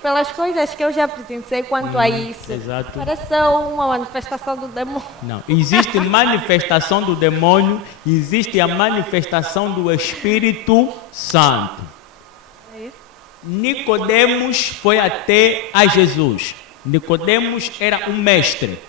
Pelas coisas que eu já presenciei quanto a isso. Exato. Parece ser uma manifestação do demônio. Não. Existe manifestação do demônio, existe a manifestação do Espírito Santo. Nicodemos foi até a Jesus. Nicodemos era um mestre.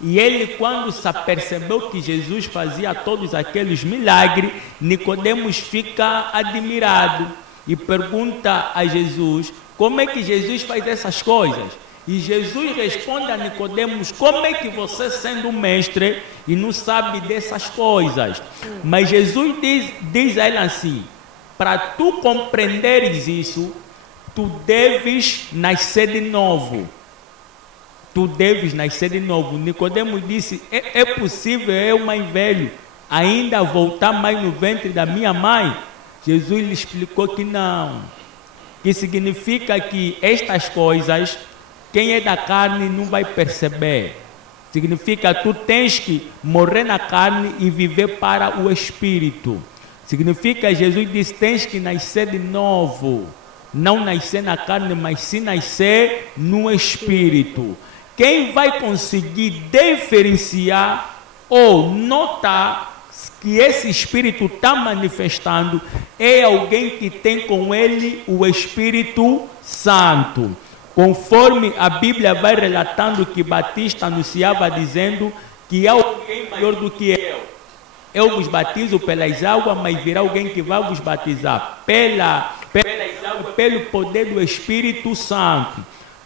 E ele, quando se apercebeu que Jesus fazia todos aqueles milagres, Nicodemos fica admirado e pergunta a Jesus como é que Jesus faz essas coisas. E Jesus responde a Nicodemos: como é que você, sendo um mestre e não sabe dessas coisas? Mas Jesus diz a ele assim: para tu compreenderes isso, tu deves nascer de novo. Tu deves nascer de novo. Nicodemo disse, é possível eu, mais velho, ainda voltar mais no ventre da minha mãe? Jesus lhe explicou que não. Que significa que estas coisas, quem é da carne não vai perceber. Significa que tu tens que morrer na carne e viver para o Espírito. Significa, Jesus disse, tens que nascer de novo. Não nascer na carne, mas sim nascer no Espírito. Quem vai conseguir diferenciar ou notar que esse Espírito está manifestando é alguém que tem com ele o Espírito Santo. Conforme a Bíblia vai relatando que Batista anunciava dizendo que há alguém maior do que eu. Eu vos batizo pelas águas, mas virá alguém que vai vos batizar pelas águas, pelo poder do Espírito Santo.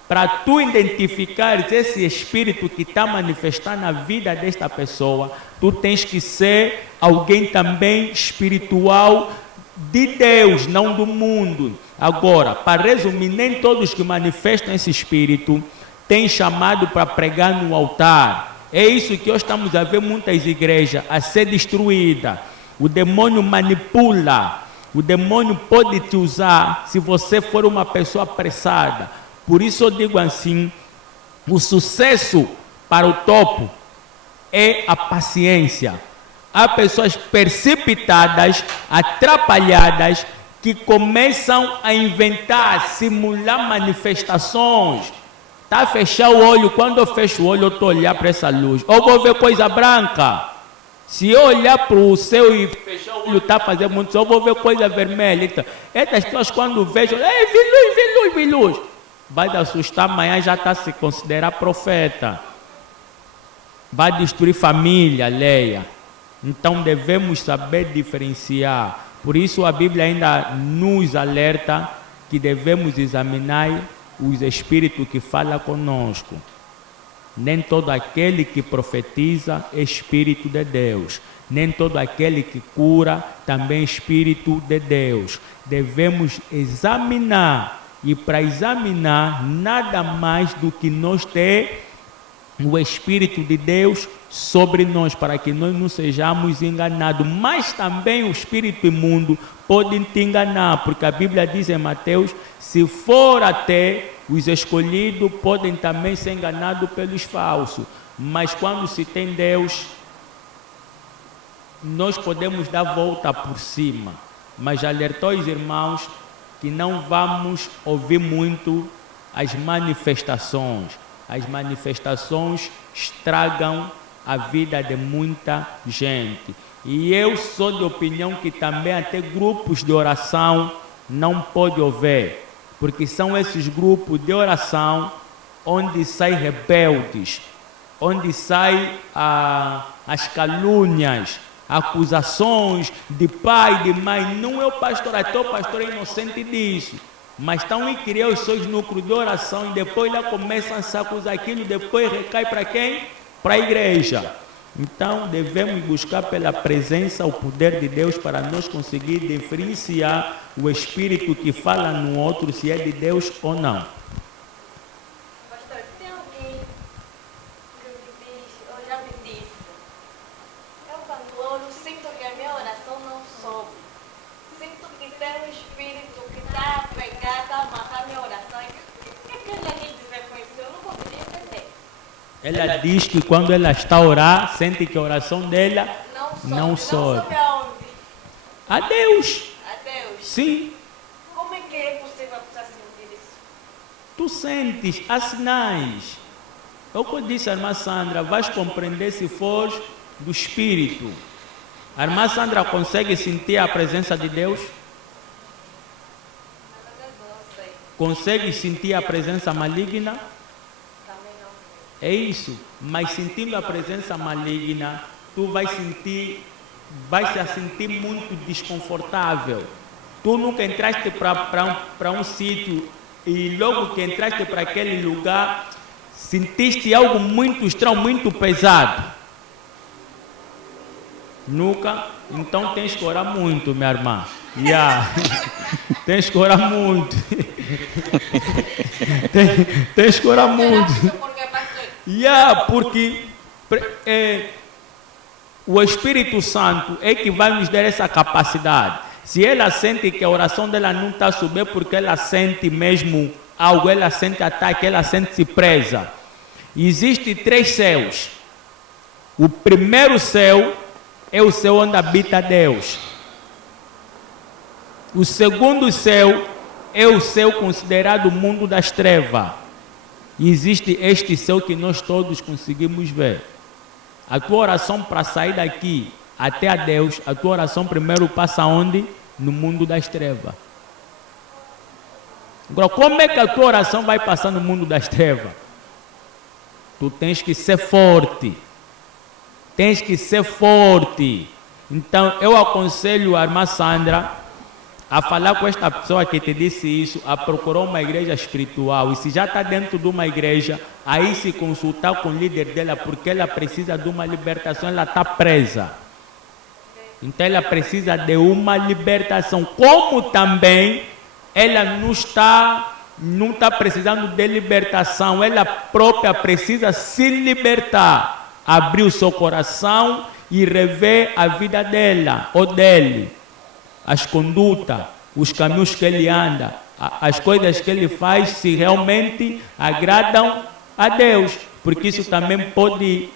Para tu identificares esse Espírito que está manifestando na vida desta pessoa, tu tens que ser alguém também espiritual de Deus, não do mundo. Agora, para resumir, nem todos que manifestam esse Espírito têm chamado para pregar no altar. É isso que hoje estamos a ver muitas igrejas a ser destruídas. O demônio manipula, o demônio pode te usar se você for uma pessoa apressada. Por isso eu digo assim, o sucesso para o topo é a paciência. Há pessoas precipitadas, atrapalhadas, que começam a inventar, simular manifestações. Está a fechar o olho, quando eu fecho o olho eu estou a olhar para essa luz. Ou vou ver coisa branca. Se eu olhar para o céu e fechar o olho, está a fazer muito sol, eu vou ver coisa vermelha. Então, essas pessoas quando vejam, vi luz. Vai te assustar, amanhã já está a se considerar profeta. Vai destruir família, Leia. Então devemos saber diferenciar. Por isso a Bíblia ainda nos alerta que devemos examinar os espíritos que falam conosco. Nem todo aquele que profetiza é espírito de Deus. Nem todo aquele que cura também é espírito de Deus. Devemos examinar. E para examinar, nada mais do que nós ter o Espírito de Deus sobre nós, para que nós não sejamos enganados. Mas também o espírito imundo pode te enganar, porque a Bíblia diz em Mateus, se for até os escolhidos, podem também ser enganados pelos falsos. Mas quando se tem Deus, nós podemos dar volta por cima. Mas alertou os irmãos que não vamos ouvir muito as manifestações. As manifestações estragam a vida de muita gente. E eu sou de opinião que também até grupos de oração não pode haver, porque são esses grupos de oração onde saem rebeldes, onde saem as calúnias, acusações de pai, de mãe. Não é o pastor, até o pastor é inocente disso. Mas estão em criar os seus núcleos de oração e depois lá começam a se acusar aquilo, depois recai para quem? Para a igreja. Então devemos buscar pela presença o poder de Deus para nós conseguir diferenciar o espírito que fala no outro, se é de Deus ou não. Pastor, tem alguém que me diz, ou já me disse, eu quando oro sinto que a minha oração não sobe. Sinto que tem um espírito que está a pegar, está a amarrar minha oração. O que ela quer dizer com isso? Eu não poderia entender. Ela diz que quando ela está a orar, sente que a oração dela não sobe. Não sobe aonde? A Deus. A Deus. Sim. Como é que é possível a pessoa sentir isso? Tu sentes, há sinais. É o que eu disse à irmã Sandra, vais compreender se for do Espírito. A irmã Sandra consegue sentir a presença de Deus? Na verdade, não sei. Consegue sentir a presença maligna? Também não sei. É isso. Mas sentindo a presença maligna, tu vais se sentir muito desconfortável. Tu nunca entraste para um sítio e logo que entraste para aquele lugar, sentiste algo muito estranho, muito pesado. Nunca? Então tens que orar muito, minha irmã. Yeah. Tens que orar muito. Tens que orar muito. Porque o Espírito Santo é que vai nos dar essa capacidade. Se ela sente que a oração dela não está a subir porque ela sente mesmo algo, ela sente ataque, ela sente-se presa. Existem 3 céus. O primeiro céu é o céu onde habita Deus. O segundo céu é o céu considerado o mundo das trevas. E existe este céu que nós todos conseguimos ver. A tua oração para sair daqui até a Deus, a tua oração primeiro passa onde? No mundo das trevas. Agora, como é que a tua oração vai passar no mundo das trevas? Tu tens que ser forte. Tens que ser forte. Então, eu aconselho a irmã Sandra a falar com esta pessoa que te disse isso, a procurar uma igreja espiritual. E se já está dentro de uma igreja, aí se consultar com o líder dela, porque ela precisa de uma libertação, ela está presa. Então ela precisa de uma libertação. Como também ela não está precisando de libertação, ela própria precisa se libertar, abrir o seu coração e rever a vida dela ou dele. As condutas, os caminhos que ele anda, as coisas que ele faz, se realmente agradam a Deus. Porque isso também pode,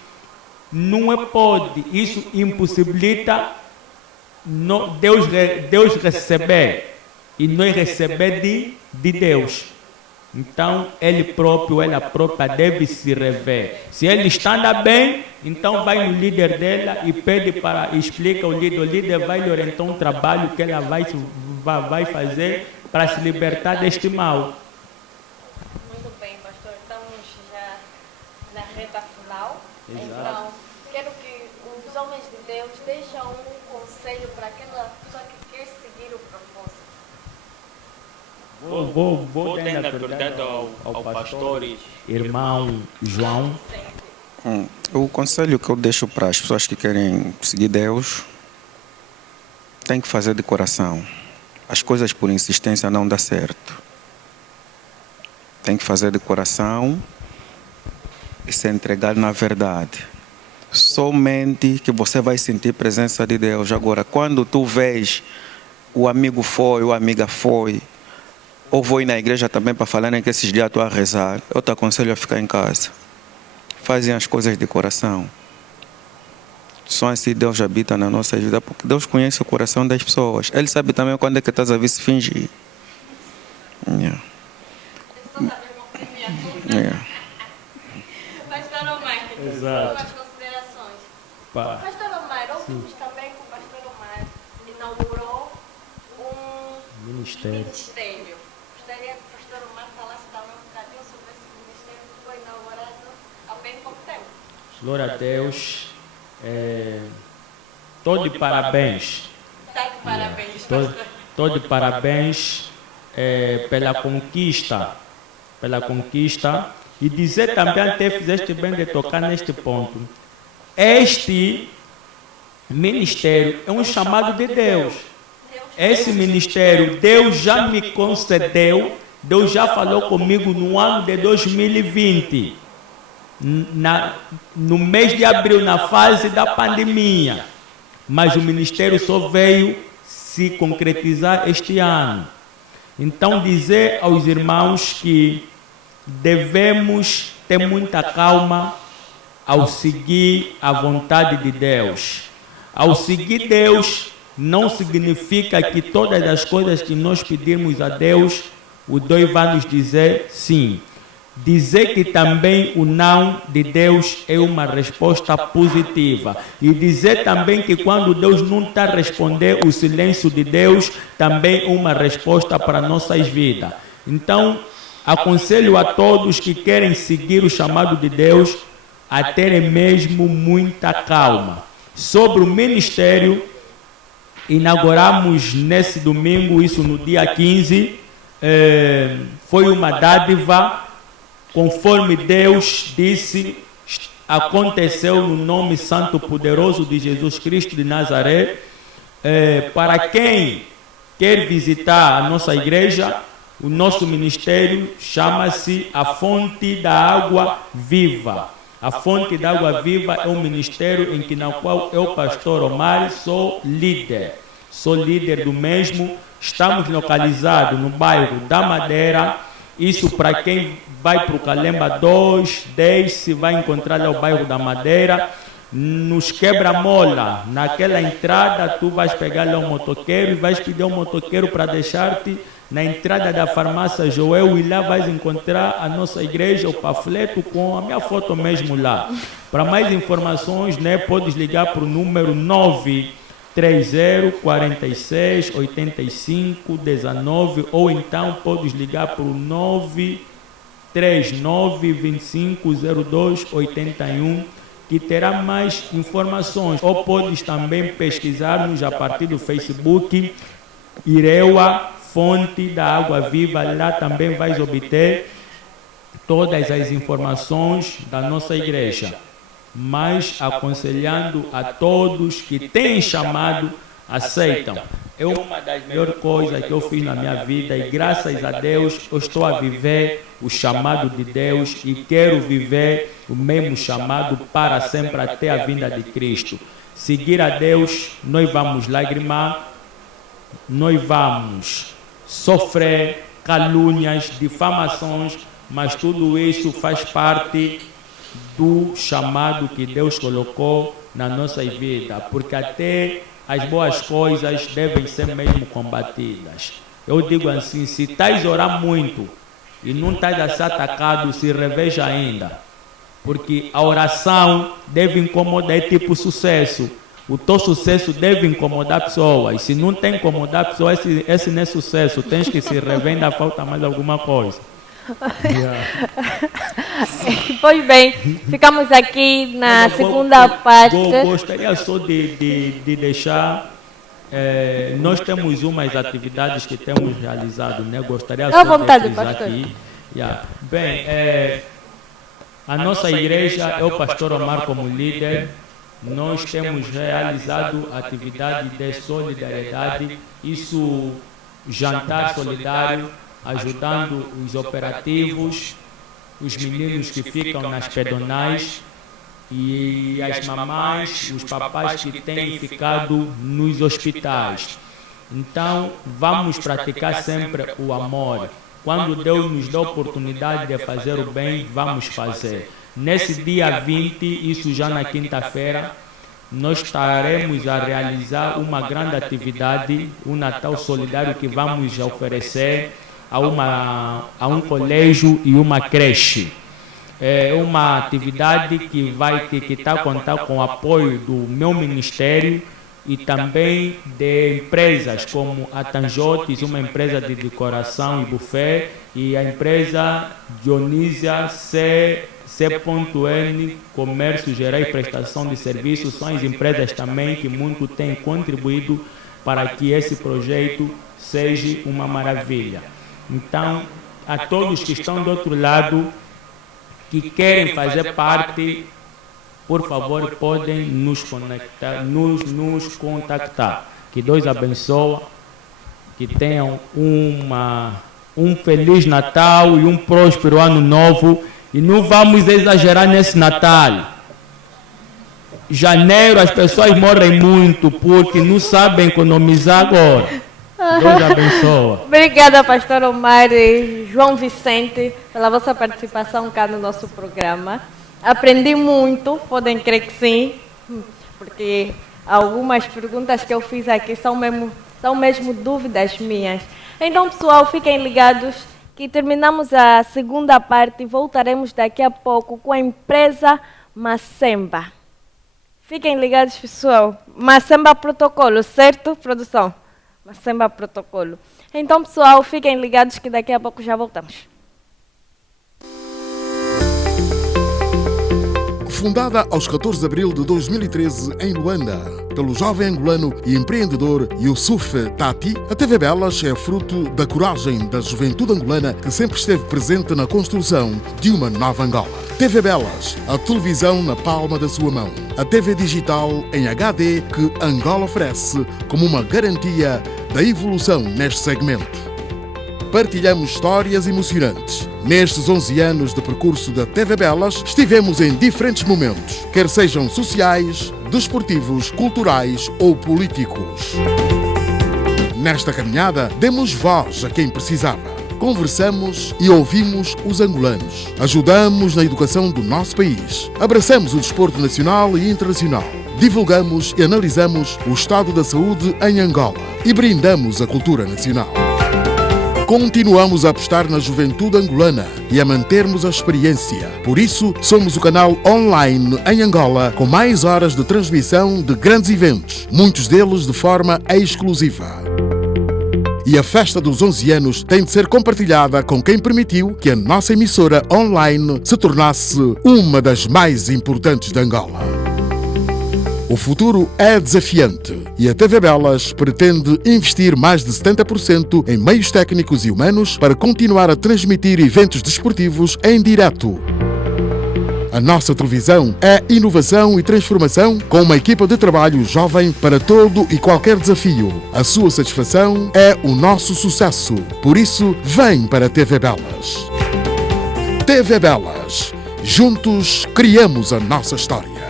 isso impossibilita Deus receber e nós receber de Deus. Então, ele próprio, ela própria deve se rever. Se ele está andando bem, então vai no líder dela e pede para, explica ao líder. O líder vai lhe orientar um trabalho que ela vai fazer para se libertar deste mal. Muito bem, pastor. Estamos já na reta final. Exato. Então, quero que os homens de Deus deixem um conselho para aquela pessoa que quer seguir o propósito. Vou dar a autoridade ao pastor irmão João. O conselho que eu deixo para as pessoas que querem seguir Deus, tem que fazer de coração. As coisas por insistência não dão certo. Tem que fazer de coração e se entregar na verdade. Somente que você vai sentir a presença de Deus. Agora, quando tu vês o amigo foi, ou a amiga foi, ou vou ir na igreja também para falarem que esses dias estou a rezar, eu te aconselho a ficar em casa. Fazem as coisas de coração. Só assim Deus habita na nossa vida, porque Deus conhece o coração das pessoas. Ele sabe também quando é que estás a vir se fingir. Pastor Omar, Exato. as considerações. Pastor Omar, ouvimos também que o pastor Omar inaugurou um Ministério. Gostaria que o pastor Omar falasse também um bocadinho sobre esse ministério que foi inaugurado há bem pouco tempo. Glória a Deus. Estou de parabéns. Está de parabéns, Estou de parabéns pela conquista. E dizer também, até fizeste bem de tocar neste ponto. Este ministério é um chamado de Deus. Esse ministério, Deus já me concedeu, Deus já falou comigo no ano de 2020. No mês de abril, na fase da pandemia. Mas o ministério só veio se concretizar este ano. Então, dizer aos irmãos que devemos ter muita calma ao seguir a vontade de Deus. Ao seguir Deus, não significa que todas as coisas que nós pedirmos a Deus, o Deus vai nos dizer sim. Dizer que também o não de Deus é uma resposta positiva. E dizer também que quando Deus não está a responder, o silêncio de Deus também é uma resposta para nossas vidas. Então, aconselho a todos que querem seguir o chamado de Deus a terem mesmo muita calma. Sobre o ministério, inauguramos nesse domingo, isso no dia 15, foi uma dádiva. Conforme Deus disse, aconteceu no nome santo poderoso de Jesus Cristo de Nazaré, para quem quer visitar a nossa igreja, o nosso ministério chama-se A Fonte da Água Viva. A Fonte da Água Viva é um ministério na qual eu, pastor Omar, sou líder. Sou líder do mesmo. Estamos localizados no bairro da Madeira. Isso para quem vai para o Calemba 2, 10, se vai encontrar lá o bairro da Madeira. Nos quebra-mola, naquela entrada, tu vais pegar lá um motoqueiro e vais pedir um motoqueiro para deixar-te na entrada da farmácia Joel, e lá vais encontrar a nossa igreja, o panfleto com a minha foto mesmo lá. Para mais informações, né, podes ligar para o número 930 46 85 19, ou então podes ligar para o 939 25 02 81, que terá mais informações. Ou podes também pesquisar-nos a partir do Facebook, Ireua Fonte da Água Viva. Lá também vais obter todas as informações da nossa igreja, mas aconselhando a todos que têm chamado, aceitam. É uma das melhores coisas que eu fiz na minha vida, e graças a Deus eu estou a viver o chamado de Deus e quero viver o mesmo chamado para sempre até a vinda de Cristo. Seguir a Deus, nós vamos lagrimar, nós vamos sofrer calúnias, difamações, mas tudo isso faz parte do chamado que Deus colocou na nossa vida, porque até as boas coisas devem ser mesmo combatidas. Eu digo assim, se estás a orar muito e não estás a ser atacado, se reveja ainda, porque a oração deve incomodar, é tipo sucesso. O teu sucesso deve incomodar pessoas. Se não tem incomodar pessoas, esse não é sucesso. Tens que se rever, ainda falta mais alguma coisa. Pois bem, ficamos aqui na segunda parte. Gostaria só de deixar. Nós temos umas atividades que temos realizado, né? Gostaria só vontade, de frisar aqui. Bem, a nossa igreja, é o pastor Omar como líder. Nós temos realizado atividade de solidariedade, isso, jantar solidário, ajudando os operativos, os meninos que ficam nas pedonais e as mamães, os papais que têm ficado nos hospitais. Então, vamos praticar sempre o amor. Quando Deus nos dá a oportunidade de fazer o bem, vamos fazer. Nesse dia 20, isso já na quinta-feira, nós estaremos a realizar uma grande atividade, um Natal solidário que vamos oferecer a um colégio e uma creche. É uma atividade que está a contar com o apoio do meu ministério e também de empresas como a Tanjotes, uma empresa de decoração e buffet, e a empresa Dionísia C.N, Comércio Geral e Prestação de Serviços. São as empresas também que muito têm contribuído para que esse projeto seja uma maravilha. Então, a todos que estão do outro lado, que querem fazer parte, por favor, podem nos contactar. Que Deus abençoe, que tenham um Feliz Natal e um próspero Ano Novo. E não vamos exagerar nesse Natal. Janeiro as pessoas morrem muito porque não sabem economizar agora. Deus abençoe. Obrigada, pastor Omar e João Vicente, pela vossa participação cá no nosso programa. Aprendi muito, podem crer que sim, porque algumas perguntas que eu fiz aqui são mesmo dúvidas minhas. Então, pessoal, fiquem ligados que terminamos a segunda parte e voltaremos daqui a pouco com a empresa Macemba. Fiquem ligados, pessoal. Macemba Protocolo, certo, produção? Macemba Protocolo. Então, pessoal, fiquem ligados que daqui a pouco já voltamos. Fundada aos 14 de abril de 2013 em Luanda, pelo jovem angolano e empreendedor Yusuf Tati, a TV Belas é fruto da coragem da juventude angolana que sempre esteve presente na construção de uma nova Angola. TV Belas, a televisão na palma da sua mão. A TV digital em HD que Angola oferece como uma garantia da evolução neste segmento. Partilhamos histórias emocionantes. Nestes 11 anos de percurso da TV Belas, estivemos em diferentes momentos, quer sejam sociais, desportivos, culturais ou políticos. Nesta caminhada, demos voz a quem precisava. Conversamos e ouvimos os angolanos. Ajudamos na educação do nosso país. Abraçamos o desporto nacional e internacional. Divulgamos e analisamos o estado da saúde em Angola e brindamos a cultura nacional. Continuamos a apostar na juventude angolana e a mantermos a experiência. Por isso, somos o canal online em Angola com mais horas de transmissão de grandes eventos, muitos deles de forma exclusiva. E a festa dos 11 anos tem de ser compartilhada com quem permitiu que a nossa emissora online se tornasse uma das mais importantes de Angola. O futuro é desafiante e a TV Belas pretende investir mais de 70% em meios técnicos e humanos para continuar a transmitir eventos desportivos em direto. A nossa televisão é inovação e transformação com uma equipa de trabalho jovem para todo e qualquer desafio. A sua satisfação é o nosso sucesso. Por isso, vem para a TV Belas. TV Belas. Juntos criamos a nossa história.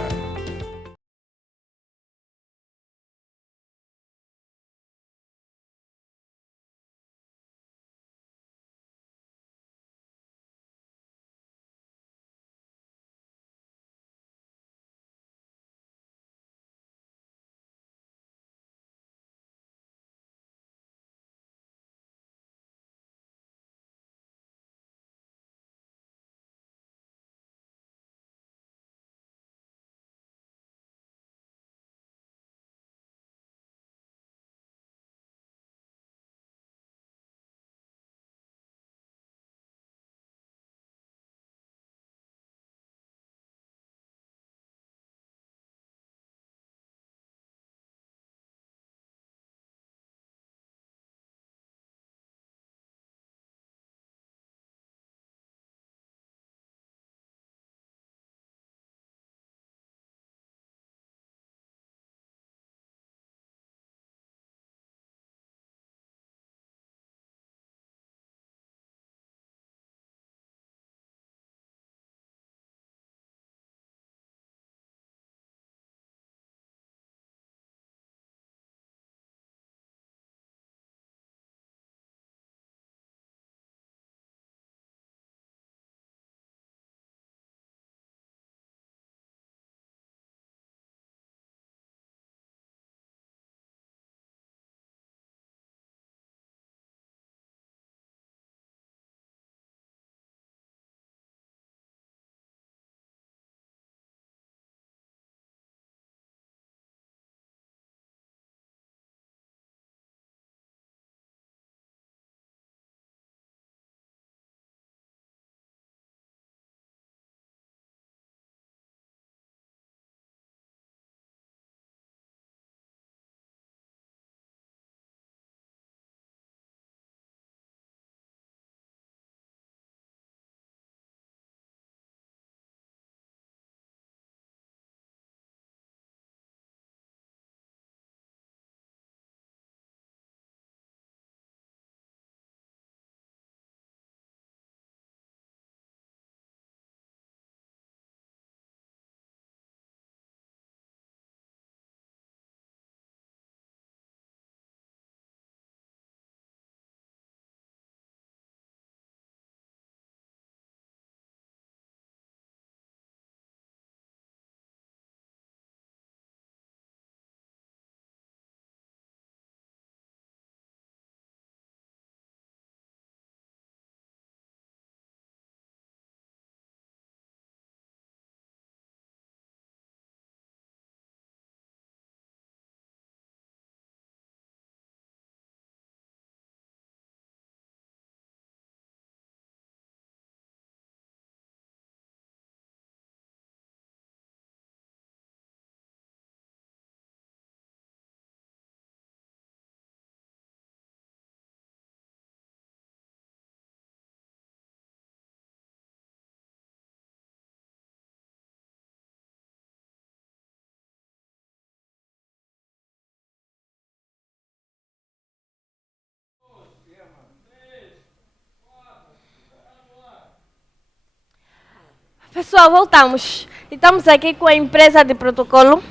Pessoal, voltamos. Estamos aqui com a empresa de protocolo,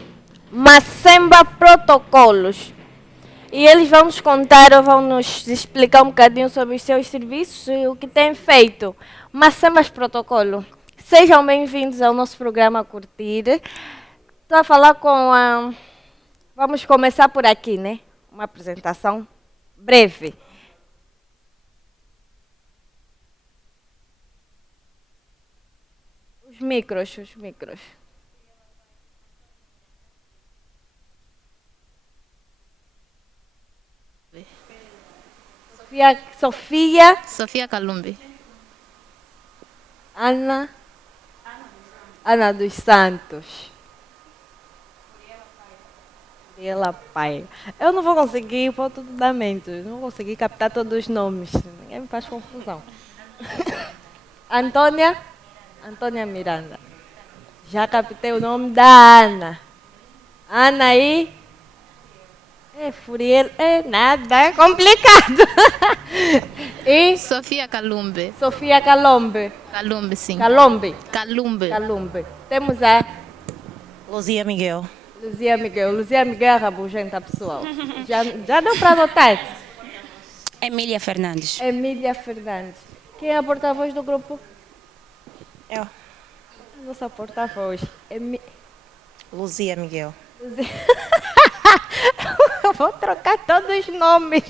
Macemba Protocolos. E eles vão nos contar, ou vão nos explicar um bocadinho sobre os seus serviços e o que têm feito. Macembas Protocolo. Sejam bem-vindos ao nosso programa Curtir. Estou a falar com a... Vamos começar por aqui, né? Uma apresentação breve. Os micros. Sofia Kalumbi. Ana dos Santos. Ela Pai. Eu não vou conseguir pôr tudo da mente. Não vou conseguir captar todos os nomes. Ninguém me faz confusão. Antônia Miranda. Já captei o nome da Ana. Ana aí. Furiel. Nada, é complicado. E Sofia Kalumbi. Sofia Calombe. Kalumbi, sim. Calombe. Kalumbi. Temos a Luzia Miguel. Luzia Miguel é rabugenta, pessoal. Já deu para notar? Emília Fernandes. Emília Fernandes. Quem é a porta-voz do grupo? Eu. Nossa porta-voz. Luzia Miguel. Eu vou trocar todos os nomes.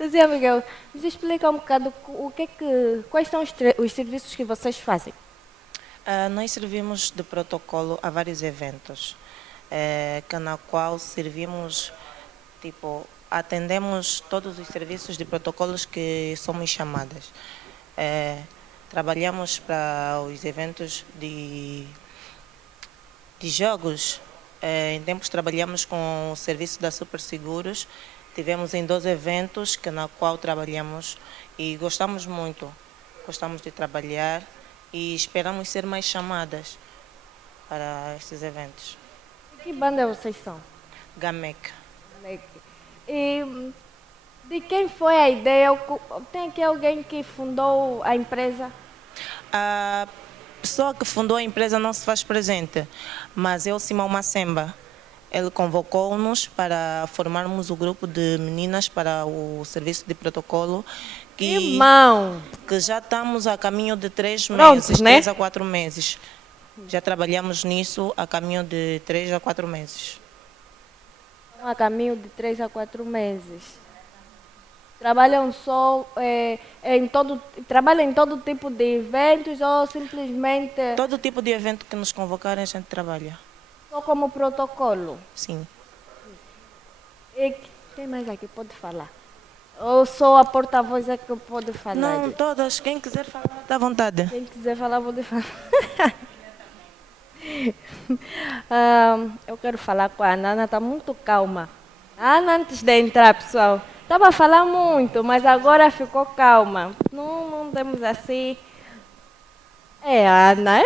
Luzia Miguel, nos explica um bocado quais são os serviços que vocês fazem. Nós servimos de protocolo a vários eventos, na qual servimos, atendemos todos os serviços de protocolos que somos chamadas. Trabalhamos para os eventos de jogos. Em tempos trabalhamos com o serviço da Super Seguros. Tivemos em 2 eventos na qual trabalhamos e gostamos muito. Gostamos de trabalhar e esperamos ser mais chamadas para estes eventos. Que banda vocês são? Gamec. E de quem foi a ideia? Tem aqui alguém que fundou a empresa? A pessoa que fundou a empresa não se faz presente, mas é o Simão Macemba. Ele convocou-nos para formarmos o grupo de meninas para o serviço de protocolo. Que já estamos a caminho de 3 meses, né? 3 a 4 meses. Já trabalhamos nisso a caminho de 3 a 4 meses. A caminho de 3 a 4 meses. Trabalham trabalham em todo tipo de eventos ou simplesmente... Todo tipo de evento que nos convocarem a gente trabalha. Só como protocolo? Sim. E quem mais aqui pode falar? Ou só a porta-voz é que pode falar? Não, todas. Quem quiser falar, dá vontade. Quem quiser falar, pode falar. Eu quero falar com a Ana. A Ana está muito calma. A Ana, antes de entrar, pessoal, estava a falar muito, mas agora ficou calma. Não temos assim... Ana,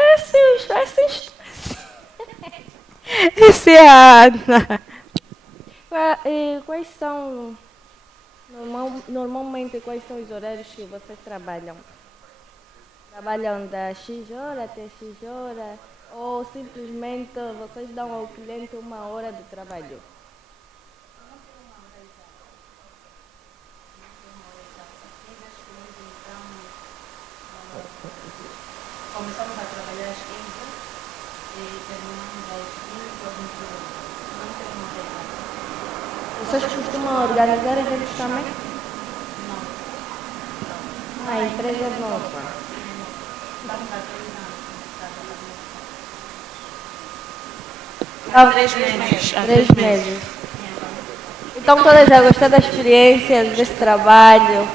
esse é a Ana. Quais são... Normalmente, quais são os horários que vocês trabalham? Trabalham da X hora até X hora? Ou simplesmente vocês dão ao cliente 1 hora de trabalho? Começamos a trabalhar às 15 e terminamos às 20 ou 21. Não tem uma hora. Vocês costumam organizar eventos também? Não. A empresa é nova. Estamos há 3 anos. Há 3 meses. 3 meses. Então todas já gostaram da experiência, desse trabalho?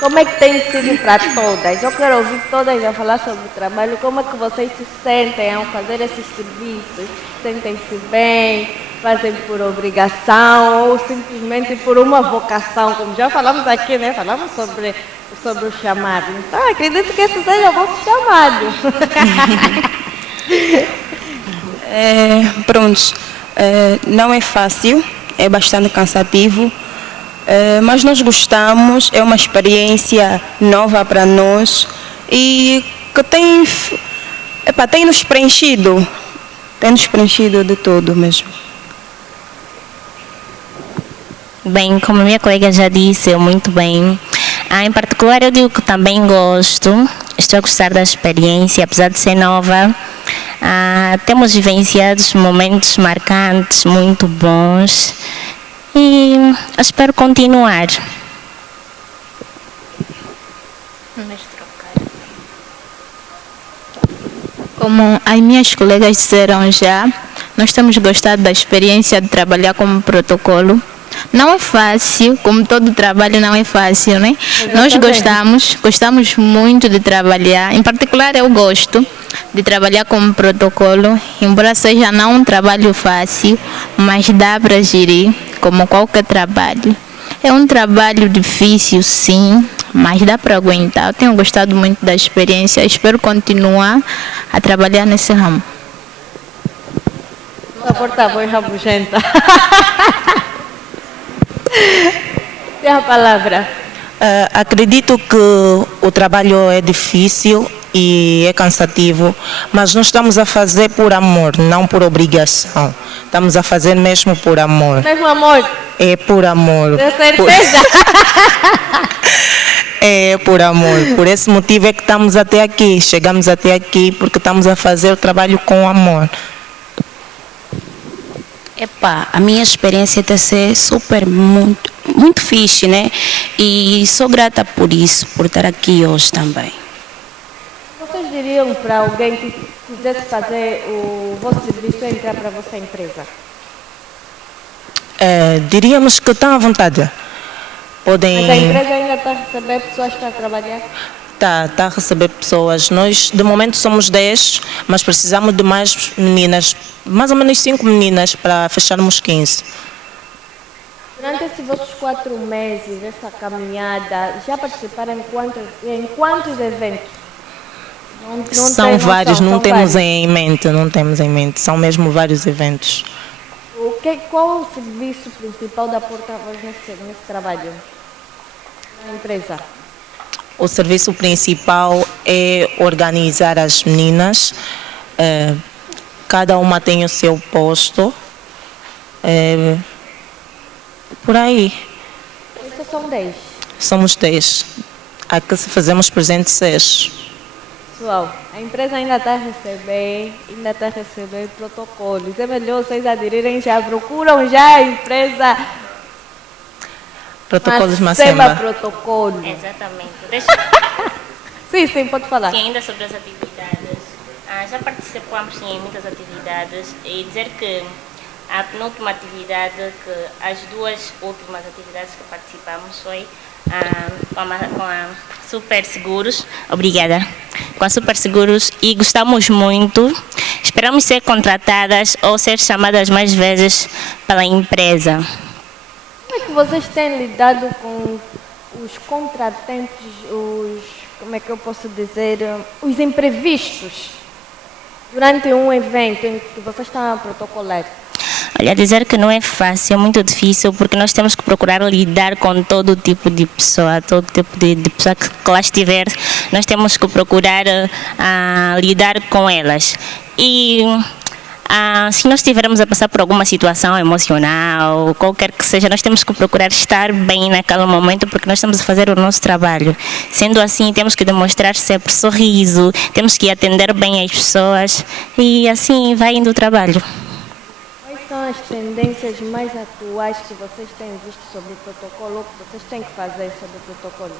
Como é que tem sido para todas? Eu quero ouvir todas a falar sobre o trabalho. Como é que vocês se sentem ao fazer esses serviços? Sentem-se bem? Fazem por obrigação ou simplesmente por uma vocação? Como já falamos aqui, né? Falamos sobre o chamado. Então, acredito que esse seja o vosso chamado. Pronto, não é fácil, é bastante cansativo, mas nós gostamos, é uma experiência nova para nós e que tem nos preenchido. Tem nos preenchido de tudo mesmo. Bem, como minha colega já disse, muito bem. Em particular, eu digo que também gosto. Estou a gostar da experiência, apesar de ser nova. Temos vivenciado momentos marcantes, muito bons. E espero continuar. Como as minhas colegas disseram já, nós temos gostado da experiência de trabalhar como protocolo. Não é fácil, como todo trabalho não é fácil, né? Nós gostamos muito de trabalhar. Em particular, eu gosto de trabalhar como protocolo, embora seja não um trabalho fácil, mas dá para gerir como qualquer trabalho. É um trabalho difícil, sim, mas dá para aguentar. Eu tenho gostado muito da experiência, espero continuar a trabalhar nesse ramo. A porta-voz rabugenta. Tem a palavra. Acredito que o trabalho é difícil e é cansativo, mas nós estamos a fazer por amor, não por obrigação. Estamos a fazer mesmo por amor. Mesmo amor? É por amor. Com certeza. É por amor. Por esse motivo é que estamos até aqui. Chegamos até aqui porque estamos a fazer o trabalho com amor. A minha experiência está a ser muito fixe, né? E sou grata por isso, por estar aqui hoje também. Vocês diriam para alguém que quisesse fazer o vosso serviço entrar para a vossa empresa? Diríamos que estão à vontade. Podem... Mas a empresa ainda está a receber pessoas para trabalhar? Está a receber pessoas. Nós, de momento, somos 10, mas precisamos de mais meninas, mais ou menos 5 meninas para fecharmos 15. Durante esses vossos 4 meses, essa caminhada, já participaram em quantos eventos? Não São vários, noção, não temos vários. em mente, são mesmo vários eventos. Qual é o serviço principal da porta-voz nesse trabalho, na empresa? O serviço principal é organizar as meninas, cada uma tem o seu posto, por aí. Isso são 10. Somos 10, aqui se fazemos presente 6. Pessoal, a empresa ainda está a receber protocolos. É melhor vocês aderirem já, procuram já a empresa. Protocolos Macemba Macemba. Protocolo. Exatamente. Sim, pode falar. Sim, ainda sobre as atividades. Já participamos em muitas atividades e dizer que a penúltima atividade, que as 2 últimas atividades que participamos foi com a Super Seguros. Obrigada. Com a Super Seguros e gostamos muito. Esperamos ser contratadas ou ser chamadas mais vezes pela empresa. Como é que vocês têm lidado com os contratempos, como é que eu posso dizer, os imprevistos durante um evento em que vocês estão a protocolar? Olha, dizer que não é fácil, é muito difícil, porque nós temos que procurar lidar com todo tipo de pessoa, todo tipo de pessoa que lá estiver, nós temos que procurar lidar com elas. E se nós estivermos a passar por alguma situação emocional, qualquer que seja, nós temos que procurar estar bem naquele momento, porque nós estamos a fazer o nosso trabalho. Sendo assim, temos que demonstrar sempre sorriso, temos que atender bem as pessoas e assim vai indo o trabalho. Quais são as tendências mais atuais que vocês têm visto sobre o protocolo, ou que vocês têm que fazer sobre o protocolo?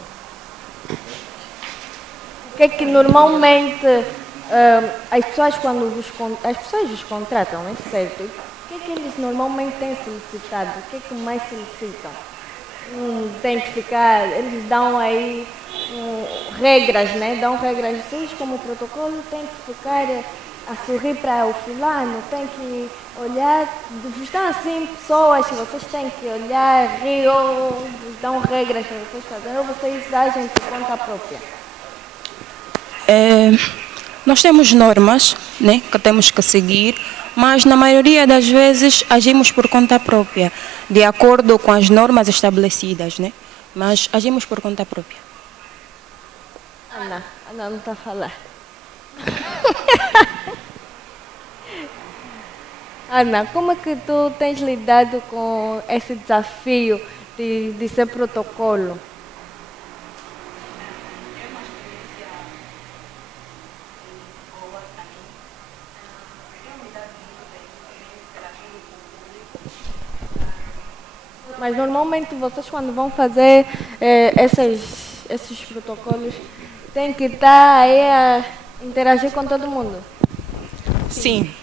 O que é que normalmente as pessoas vos contratam, é certo? O que é que eles normalmente têm solicitado? O que é que mais solicitam? Tem que ficar, eles dão aí regras, né? Dão regras. Vocês, como protocolo, têm que ficar a sorrir para o fulano, tem que olhar, vos dão assim pessoas que vocês têm que olhar, rir, ou vos dão regras para vocês fazerem, ou vocês agem por conta própria? Nós temos normas, né, que temos que seguir, mas na maioria das vezes agimos por conta própria, de acordo com as normas estabelecidas, né? Mas agimos por conta própria. Ana não está a falar. Ana, como é que tu tens lidado com esse desafio de ser protocolo? Mas normalmente vocês quando vão fazer esses protocolos têm que estar aí a interagir com todo mundo? Sim.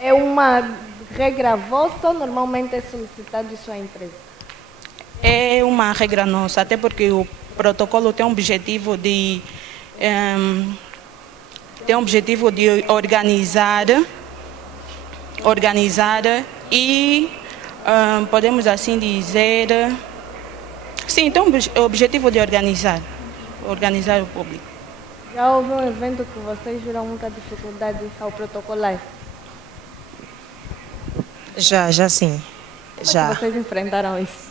É uma regra vossa ou normalmente é solicitado isso à empresa? É uma regra nossa, até porque o protocolo tem um objetivo de organizar e podemos assim dizer, sim, tem o objetivo de organizar o público. Já houve um evento que vocês viram muita dificuldade ao protocolar? Já sim. Como é que vocês enfrentaram isso?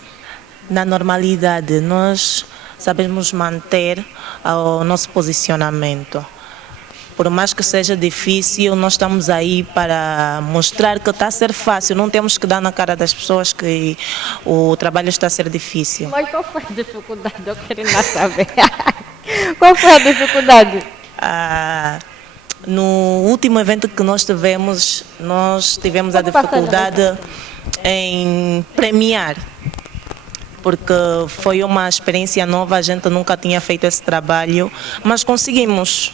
Na normalidade, nós sabemos manter o nosso posicionamento. Por mais que seja difícil, nós estamos aí para mostrar que está a ser fácil. Não temos que dar na cara das pessoas que o trabalho está a ser difícil. Mas qual foi a dificuldade? Eu quero ainda saber. Qual foi a dificuldade? No último evento que nós tivemos a dificuldade em premiar, porque foi uma experiência nova, a gente nunca tinha feito esse trabalho, mas conseguimos.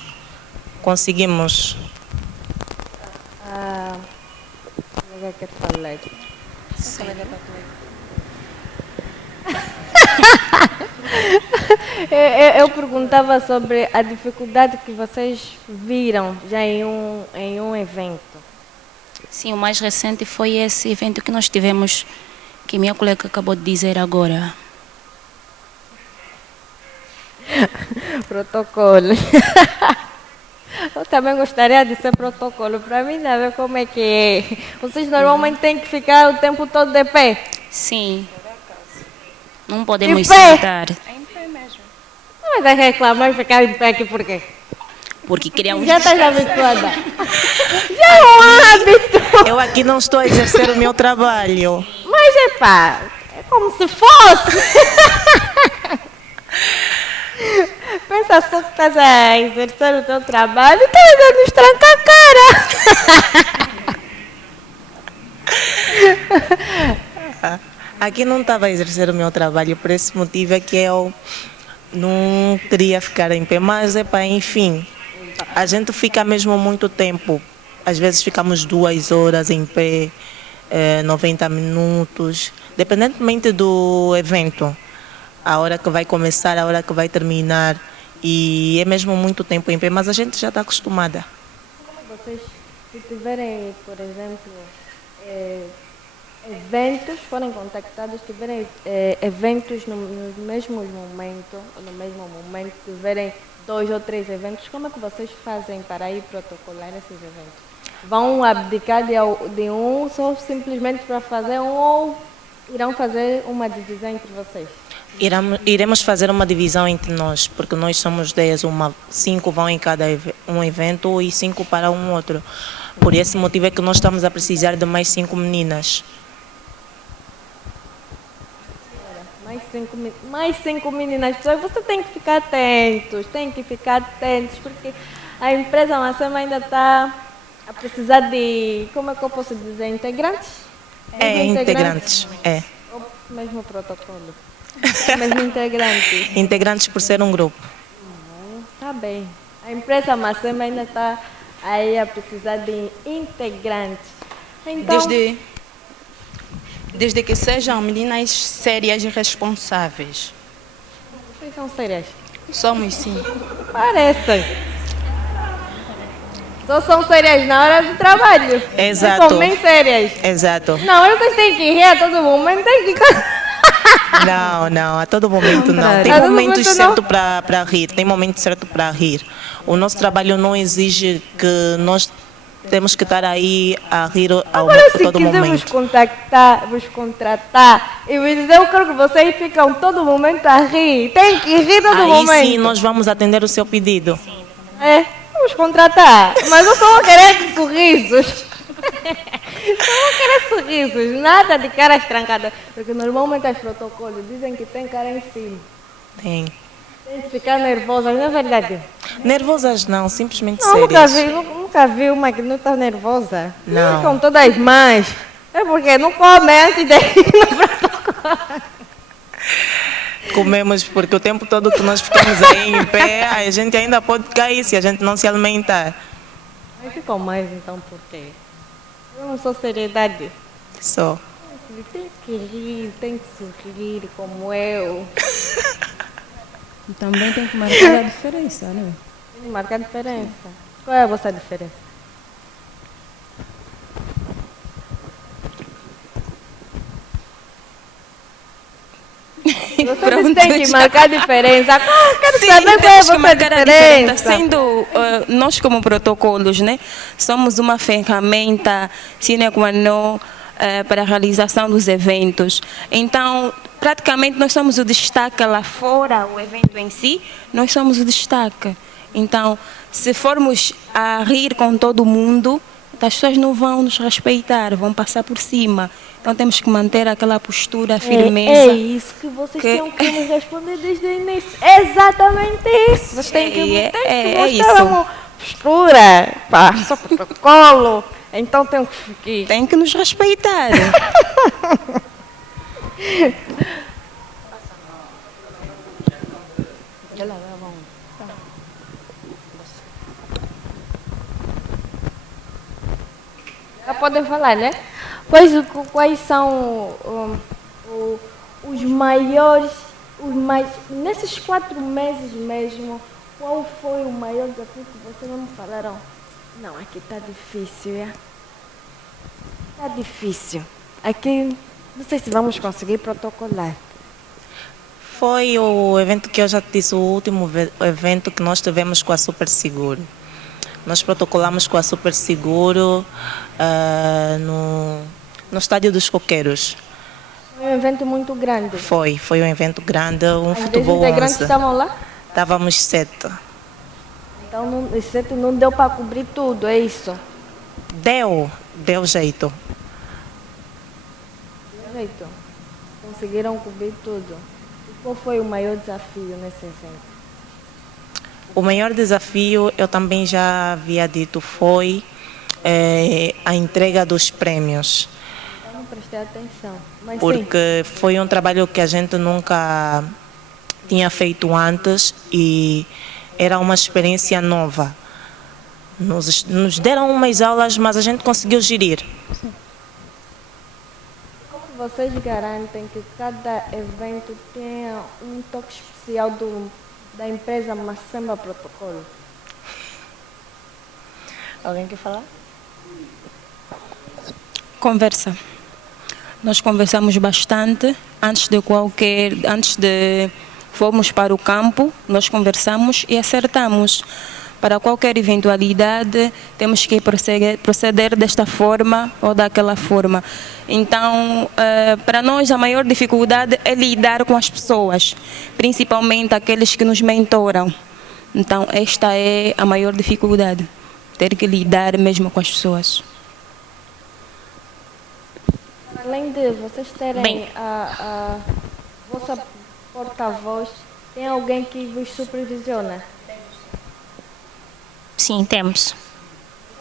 Colega que falei. Eu perguntava sobre a dificuldade que vocês viram já em um evento. Sim, o mais recente foi esse evento que nós tivemos, que minha colega acabou de dizer agora. Protocolo. Eu também gostaria de ser protocolo. Para mim, não ver como é que é. Vocês normalmente têm que ficar o tempo todo de pé? Sim. Não podemos de pé? sentar. É em pé mesmo. Não vai reclamar e ficar em pé aqui por quê? Porque queríamos... Já estás habituada. Já é um hábito. Eu aqui não estou a exercer o meu trabalho. Mas é como se fosse. Pensa só que estás a exercer o teu trabalho e estás a nos trancar a cara. Aqui não estava a exercer o meu trabalho, por esse motivo é que eu não queria ficar em pé, mas enfim, a gente fica mesmo muito tempo. Às vezes ficamos 2 horas em pé, 90 minutos, independentemente do evento. A hora que vai começar, a hora que vai terminar. E é mesmo muito tempo em pé, mas a gente já está acostumada. Vocês, se tiverem, por exemplo, eventos, forem contactados, tiverem eventos no mesmo momento, tiverem 2 ou 3 eventos, como é que vocês fazem para ir protocolar esses eventos? Vão abdicar de um só simplesmente para fazer um ou irão fazer uma divisão entre vocês? Iremos fazer uma divisão entre nós, porque nós somos 10, 5 vão em cada um evento e 5 para um outro. Por esse motivo é que nós estamos a precisar de mais 5 meninas. Mais 5 meninas. Você tem que ficar atentos, porque a empresa Macema ainda está a precisar de, como é que eu posso dizer, integrantes? Integrantes. Ou mesmo protocolo? Mesmo integrantes. Integrantes por ser um grupo. Tá bem. A empresa Macema ainda está aí a precisar de integrantes. Então, Desde que sejam meninas sérias e responsáveis. Vocês são sérias? Somos sim. Parecem. Só são sérias na hora do trabalho. Exato. São bem sérias. Exato. Não, vocês têm que rir a todo momento, tem que... Não, a todo momento não. Tem momentos certos para rir, tem momentos certos para rir. O nosso trabalho não exige que nós temos que estar aí a rir a todo momento. Se quiser vos contratar e me dizer, eu quero que vocês ficam todo momento a rir. Tem que rir todo momento. Aí sim, nós vamos atender o seu pedido. Vamos contratar. Mas eu só vou querer sorrisos. Não quero sorrisos, nada de caras trancadas. Porque normalmente os protocolos dizem que tem cara em cima. Tem. Tem que ficar nervosa, não é verdade? Nervosas não, simplesmente Não, sérias. nunca vi uma que não está nervosa. Não. Ficam todas mães. É porque não come antes de ir no protocolo. Comemos porque o tempo todo que nós ficamos aí em pé, a gente ainda pode cair se a gente não se alimentar. Aí ficam mais então por quê? Eu não sou seriedade. Só. Tem que rir, tem que sorrir como eu. E também tem que marcar a diferença, né? Tem que marcar a diferença. Qual é a vossa diferença? Vocês têm que marcar a diferença. Quero saber qual é a vossa diferença. Sendo nós como protocolos, né, somos uma ferramenta sine qua non para a realização dos eventos. Então, praticamente nós somos o destaque lá fora, o evento em si, nós somos o destaque. Então, se formos a rir com todo mundo, as pessoas não vão nos respeitar, vão passar por cima. Então temos que manter aquela postura, firmeza. É isso que vocês têm que me responder desde o início. É exatamente isso. Vocês têm que mostrar uma postura, só protocolo. Então tem que ficar. Tem que nos respeitar. Já podem falar, né? Quais são os maiores, nesses 4 meses mesmo, qual foi o maior desafio que vocês não me falaram? Não, aqui está difícil, é? Está difícil. Aqui, não sei se vamos conseguir protocolar. Foi o evento que eu já te disse, o último evento que nós tivemos com a Super Seguro. Nós protocolamos com a Super Seguro no Estádio dos Coqueiros. Foi um evento muito grande. Foi um evento grande, um futebol 11. Os integrantes estavam lá? Estávamos 7. Então, os 7 não deu para cobrir tudo, é isso? Deu jeito. Deu jeito. Conseguiram cobrir tudo. E qual foi o maior desafio nesse evento? O maior desafio, eu também já havia dito, foi a entrega dos prêmios. Eu não prestei atenção. Mas porque foi um trabalho que a gente nunca tinha feito antes e era uma experiência nova. Nos deram umas aulas, mas a gente conseguiu gerir. Como vocês garantem que cada evento tenha um toque especial da empresa Macemba Protocolo? Alguém quer falar? Conversa. Nós conversamos bastante antes de formos para o campo, nós conversamos e acertamos. Para qualquer eventualidade, temos que proceder desta forma ou daquela forma. Então, para nós, a maior dificuldade é lidar com as pessoas, principalmente aqueles que nos mentoram. Então, esta é a maior dificuldade, ter que lidar mesmo com as pessoas. Além de vocês terem a vossa porta-voz, tem alguém que vos supervisiona? Sim, temos.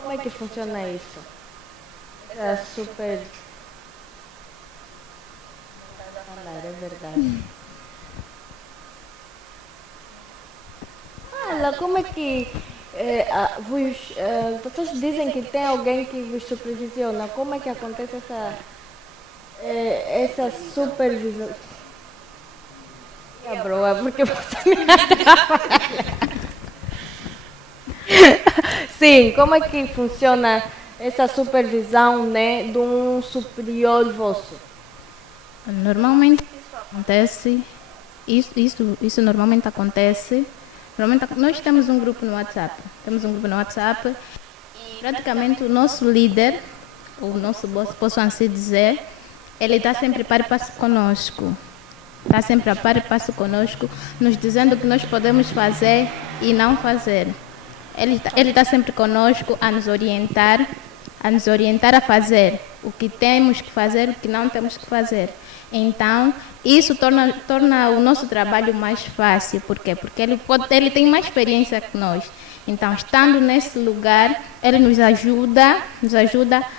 Como é que funciona isso? É super... É verdade. Fala, como é que... vocês dizem que tem alguém que vos supervisiona. Como é que acontece essa supervisão? Broa, porque você me atrapalha. Sim, como é que funciona essa supervisão, né, de um superior vosso? Normalmente acontece, isso normalmente acontece. Normalmente nós temos um grupo no WhatsApp. E praticamente o nosso líder, o nosso boss, posso assim dizer, ele está sempre par e passo conosco. Está sempre a par e passo conosco, nos dizendo o que nós podemos fazer e não fazer. Ele está sempre conosco a nos orientar, a a nos orientar a fazer o que temos que fazer, o que não temos que fazer. Então, isso torna o nosso trabalho mais fácil. Por quê? Porque ele tem mais experiência que nós. Então, estando nesse lugar, ele nos ajuda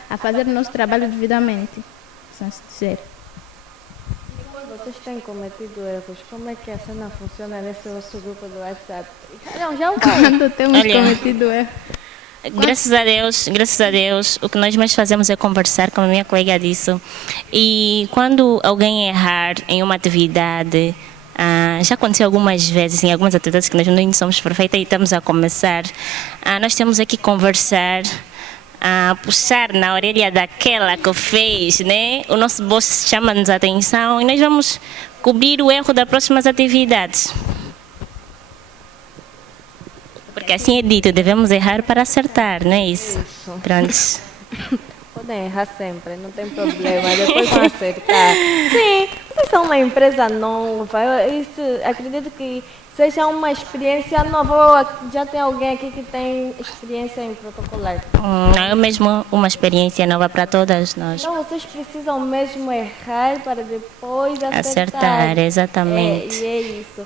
a fazer o nosso trabalho devidamente. Assim dizer. Vocês têm cometido erros? Como é que a cena funciona nesse nosso grupo do WhatsApp? Não, já Quando temos cometido erros. Graças a Deus, o que nós mais fazemos é conversar, como a minha colega disse. E quando alguém errar em uma atividade, já aconteceu algumas vezes, em algumas atividades que nós não somos perfeitas e estamos a começar, nós temos aqui que conversar, puxar na orelha daquela que fez, né? O nosso boss chama-nos a atenção e nós vamos cobrir o erro das próximas atividades. Porque assim é dito, devemos errar para acertar, não é isso? Pronto. Podem errar sempre, não tem problema, depois vão acertar. Sim, vocês são uma empresa nova, acredito que seja uma experiência nova. Ou já tem alguém aqui que tem experiência em protocolar? É mesmo uma experiência nova para todas nós. Então vocês precisam mesmo errar para depois acertar, exatamente. E é isso.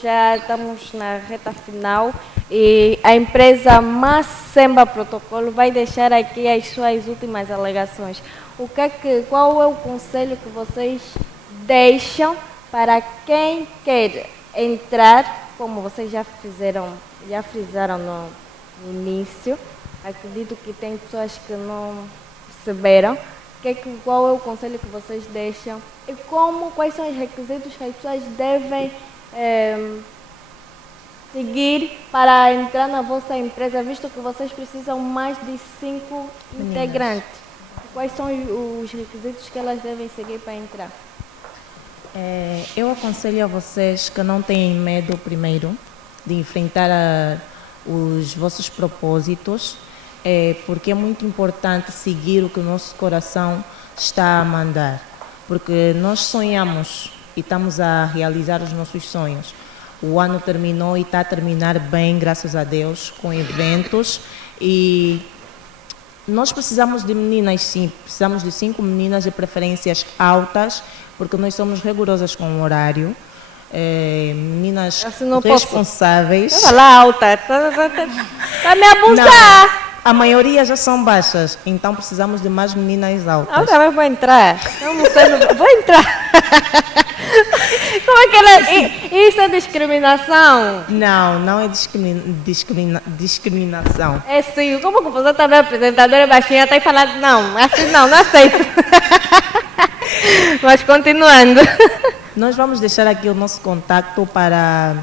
Já estamos na reta final e a empresa Macemba Protocolo vai deixar aqui as suas últimas alegações. Qual é o conselho que vocês deixam para quem quer entrar, como vocês já frisaram no início? Acredito que tem pessoas que não perceberam. Qual é o conselho que vocês deixam e quais são os requisitos que as pessoas devem seguir para entrar na vossa empresa, visto que vocês precisam mais de 5 integrantes? Quais são os requisitos que elas devem seguir para entrar? Eu aconselho a vocês que não tenham medo, primeiro, de enfrentar os vossos propósitos, porque é muito importante seguir o que o nosso coração está a mandar, porque nós sonhamos e estamos a realizar os nossos sonhos. O ano terminou e está a terminar bem, graças a Deus, com eventos. E nós precisamos de meninas, sim. Precisamos de 5 meninas de preferências altas, porque nós somos rigorosas com o horário. Meninas responsáveis. Vai lá, alta. Vai me abusar. Não. A maioria já são baixas, então precisamos de mais meninas altas. Eu também vou entrar. Eu não sei, vou entrar. Como é que isso é discriminação? Não é discriminação. É sim, como que você está vendo a apresentadora baixinha, está aí falando, não, assim não aceito. Mas continuando. Nós vamos deixar aqui o nosso contato para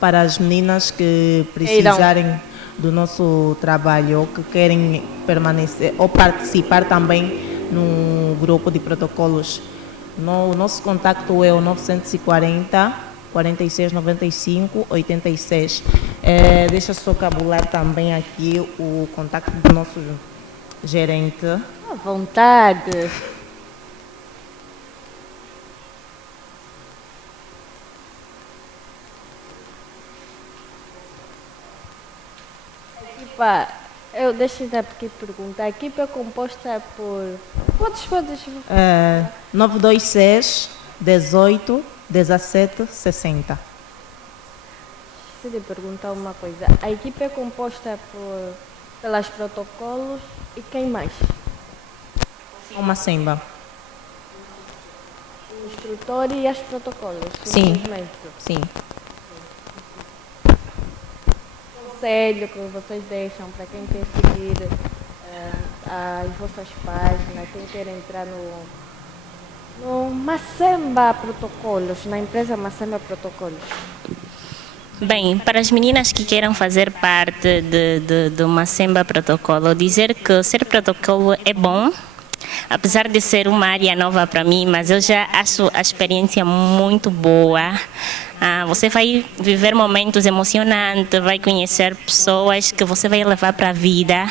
as meninas que precisarem do nosso trabalho, ou que querem permanecer ou participar também no grupo de protocolos. O nosso contato é o 940 46 95 86. Deixa só cabular também aqui o contato do nosso gerente. À vontade. Deixa eu aqui perguntar. A equipe é composta por... Quantos? 926 18 17 60. Esqueci de perguntar uma coisa. A equipe é composta pelas protocolos e quem mais? O Macemba. O instrutor e as protocolos? Sim. Conselho que vocês deixam para quem quer seguir as vossas páginas, quem quer entrar no Macemba Protocolos, na empresa Macemba Protocolos? Bem, para as meninas que queiram fazer parte do Macemba Protocolo, dizer que ser protocolo é bom, apesar de ser uma área nova para mim, mas eu já acho a experiência muito boa. Você vai viver momentos emocionantes, vai conhecer pessoas que você vai levar para a vida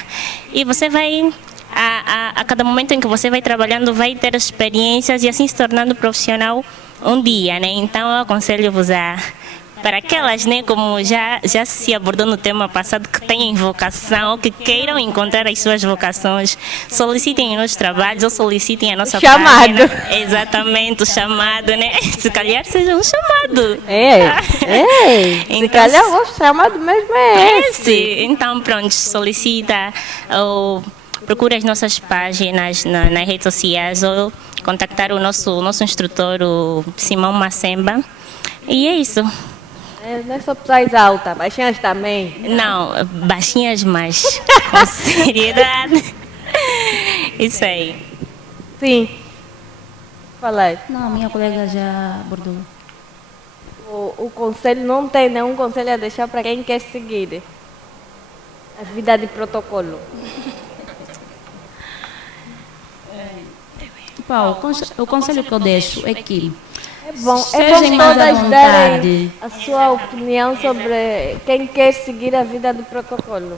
e você vai, a cada momento em que você vai trabalhando, vai ter experiências e assim se tornando profissional um dia, né? Então eu aconselho-vos a Para aquelas, né, como já se abordou no tema passado, que têm vocação ou que queiram encontrar as suas vocações, solicitem os nossos trabalhos ou solicitem a nossa chamado. página. Exatamente, o chamado, né? Se calhar seja um chamado. Se calhar o chamado mesmo é esse. Então, pronto, solicita ou procura as nossas páginas nas redes sociais ou contactar o nosso instrutor, o Simão Macemba. E é isso. Não é só pessoas altas, baixinhas também. Não, baixinhas mais. Com seriedade. Isso aí. Sim. Falei. Não, minha colega já abordou. O conselho não tem nenhum conselho a deixar para quem quer seguir a vida de protocolo. O conselho que eu deixo é que É bom estejam mais à todas darem vontade. a sua opinião sobre quem quer seguir a vida do protocolo.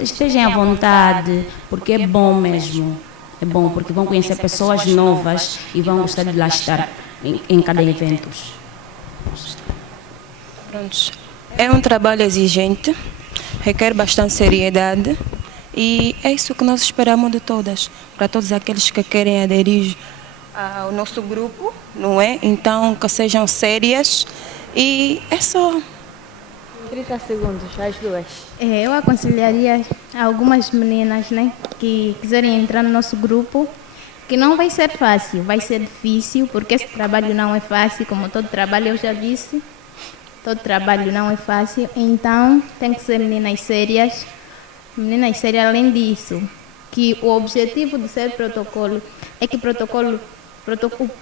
Estejam à vontade, porque é bom mesmo. É bom, porque vão conhecer pessoas novas e vão gostar de lá estar em cada evento. Prontos. É um trabalho exigente, requer bastante seriedade e é isso que nós esperamos de todas, para todos aqueles que querem aderir ao nosso grupo, não é? Então, que sejam sérias e é só. 30 segundos, as duas. Eu aconselharia algumas meninas, né, que quiserem entrar no nosso grupo, que não vai ser fácil, vai ser difícil, porque esse trabalho não é fácil, como todo trabalho eu já disse, todo trabalho não é fácil, então tem que ser meninas sérias, além disso, que o objetivo de ser protocolo é que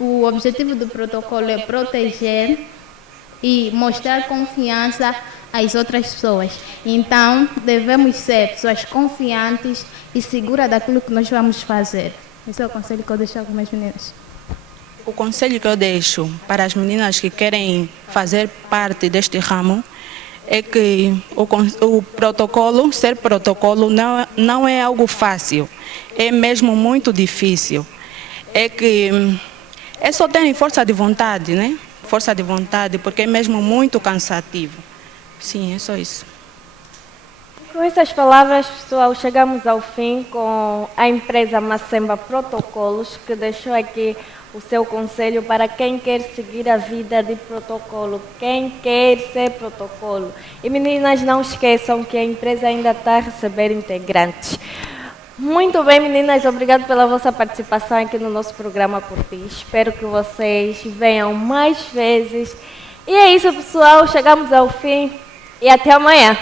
o objetivo do protocolo é proteger e mostrar confiança às outras pessoas. Então, devemos ser pessoas confiantes e seguras daquilo que nós vamos fazer. Esse é o conselho que eu deixo algumas meninas. O conselho que eu deixo para as meninas que querem fazer parte deste ramo é que o protocolo, ser protocolo, não é algo fácil, é mesmo muito difícil. É que é só ter força de vontade, né? Força de vontade, porque é mesmo muito cansativo. Sim, é só isso. Com essas palavras, pessoal, chegamos ao fim com a empresa Macemba Protocolos, que deixou aqui o seu conselho para quem quer seguir a vida de protocolo, quem quer ser protocolo. E meninas, não esqueçam que a empresa ainda está a receber integrantes. Muito bem, meninas, obrigado pela vossa participação aqui no nosso programa Curti. Espero que vocês venham mais vezes. E é isso, pessoal, chegamos ao fim e até amanhã.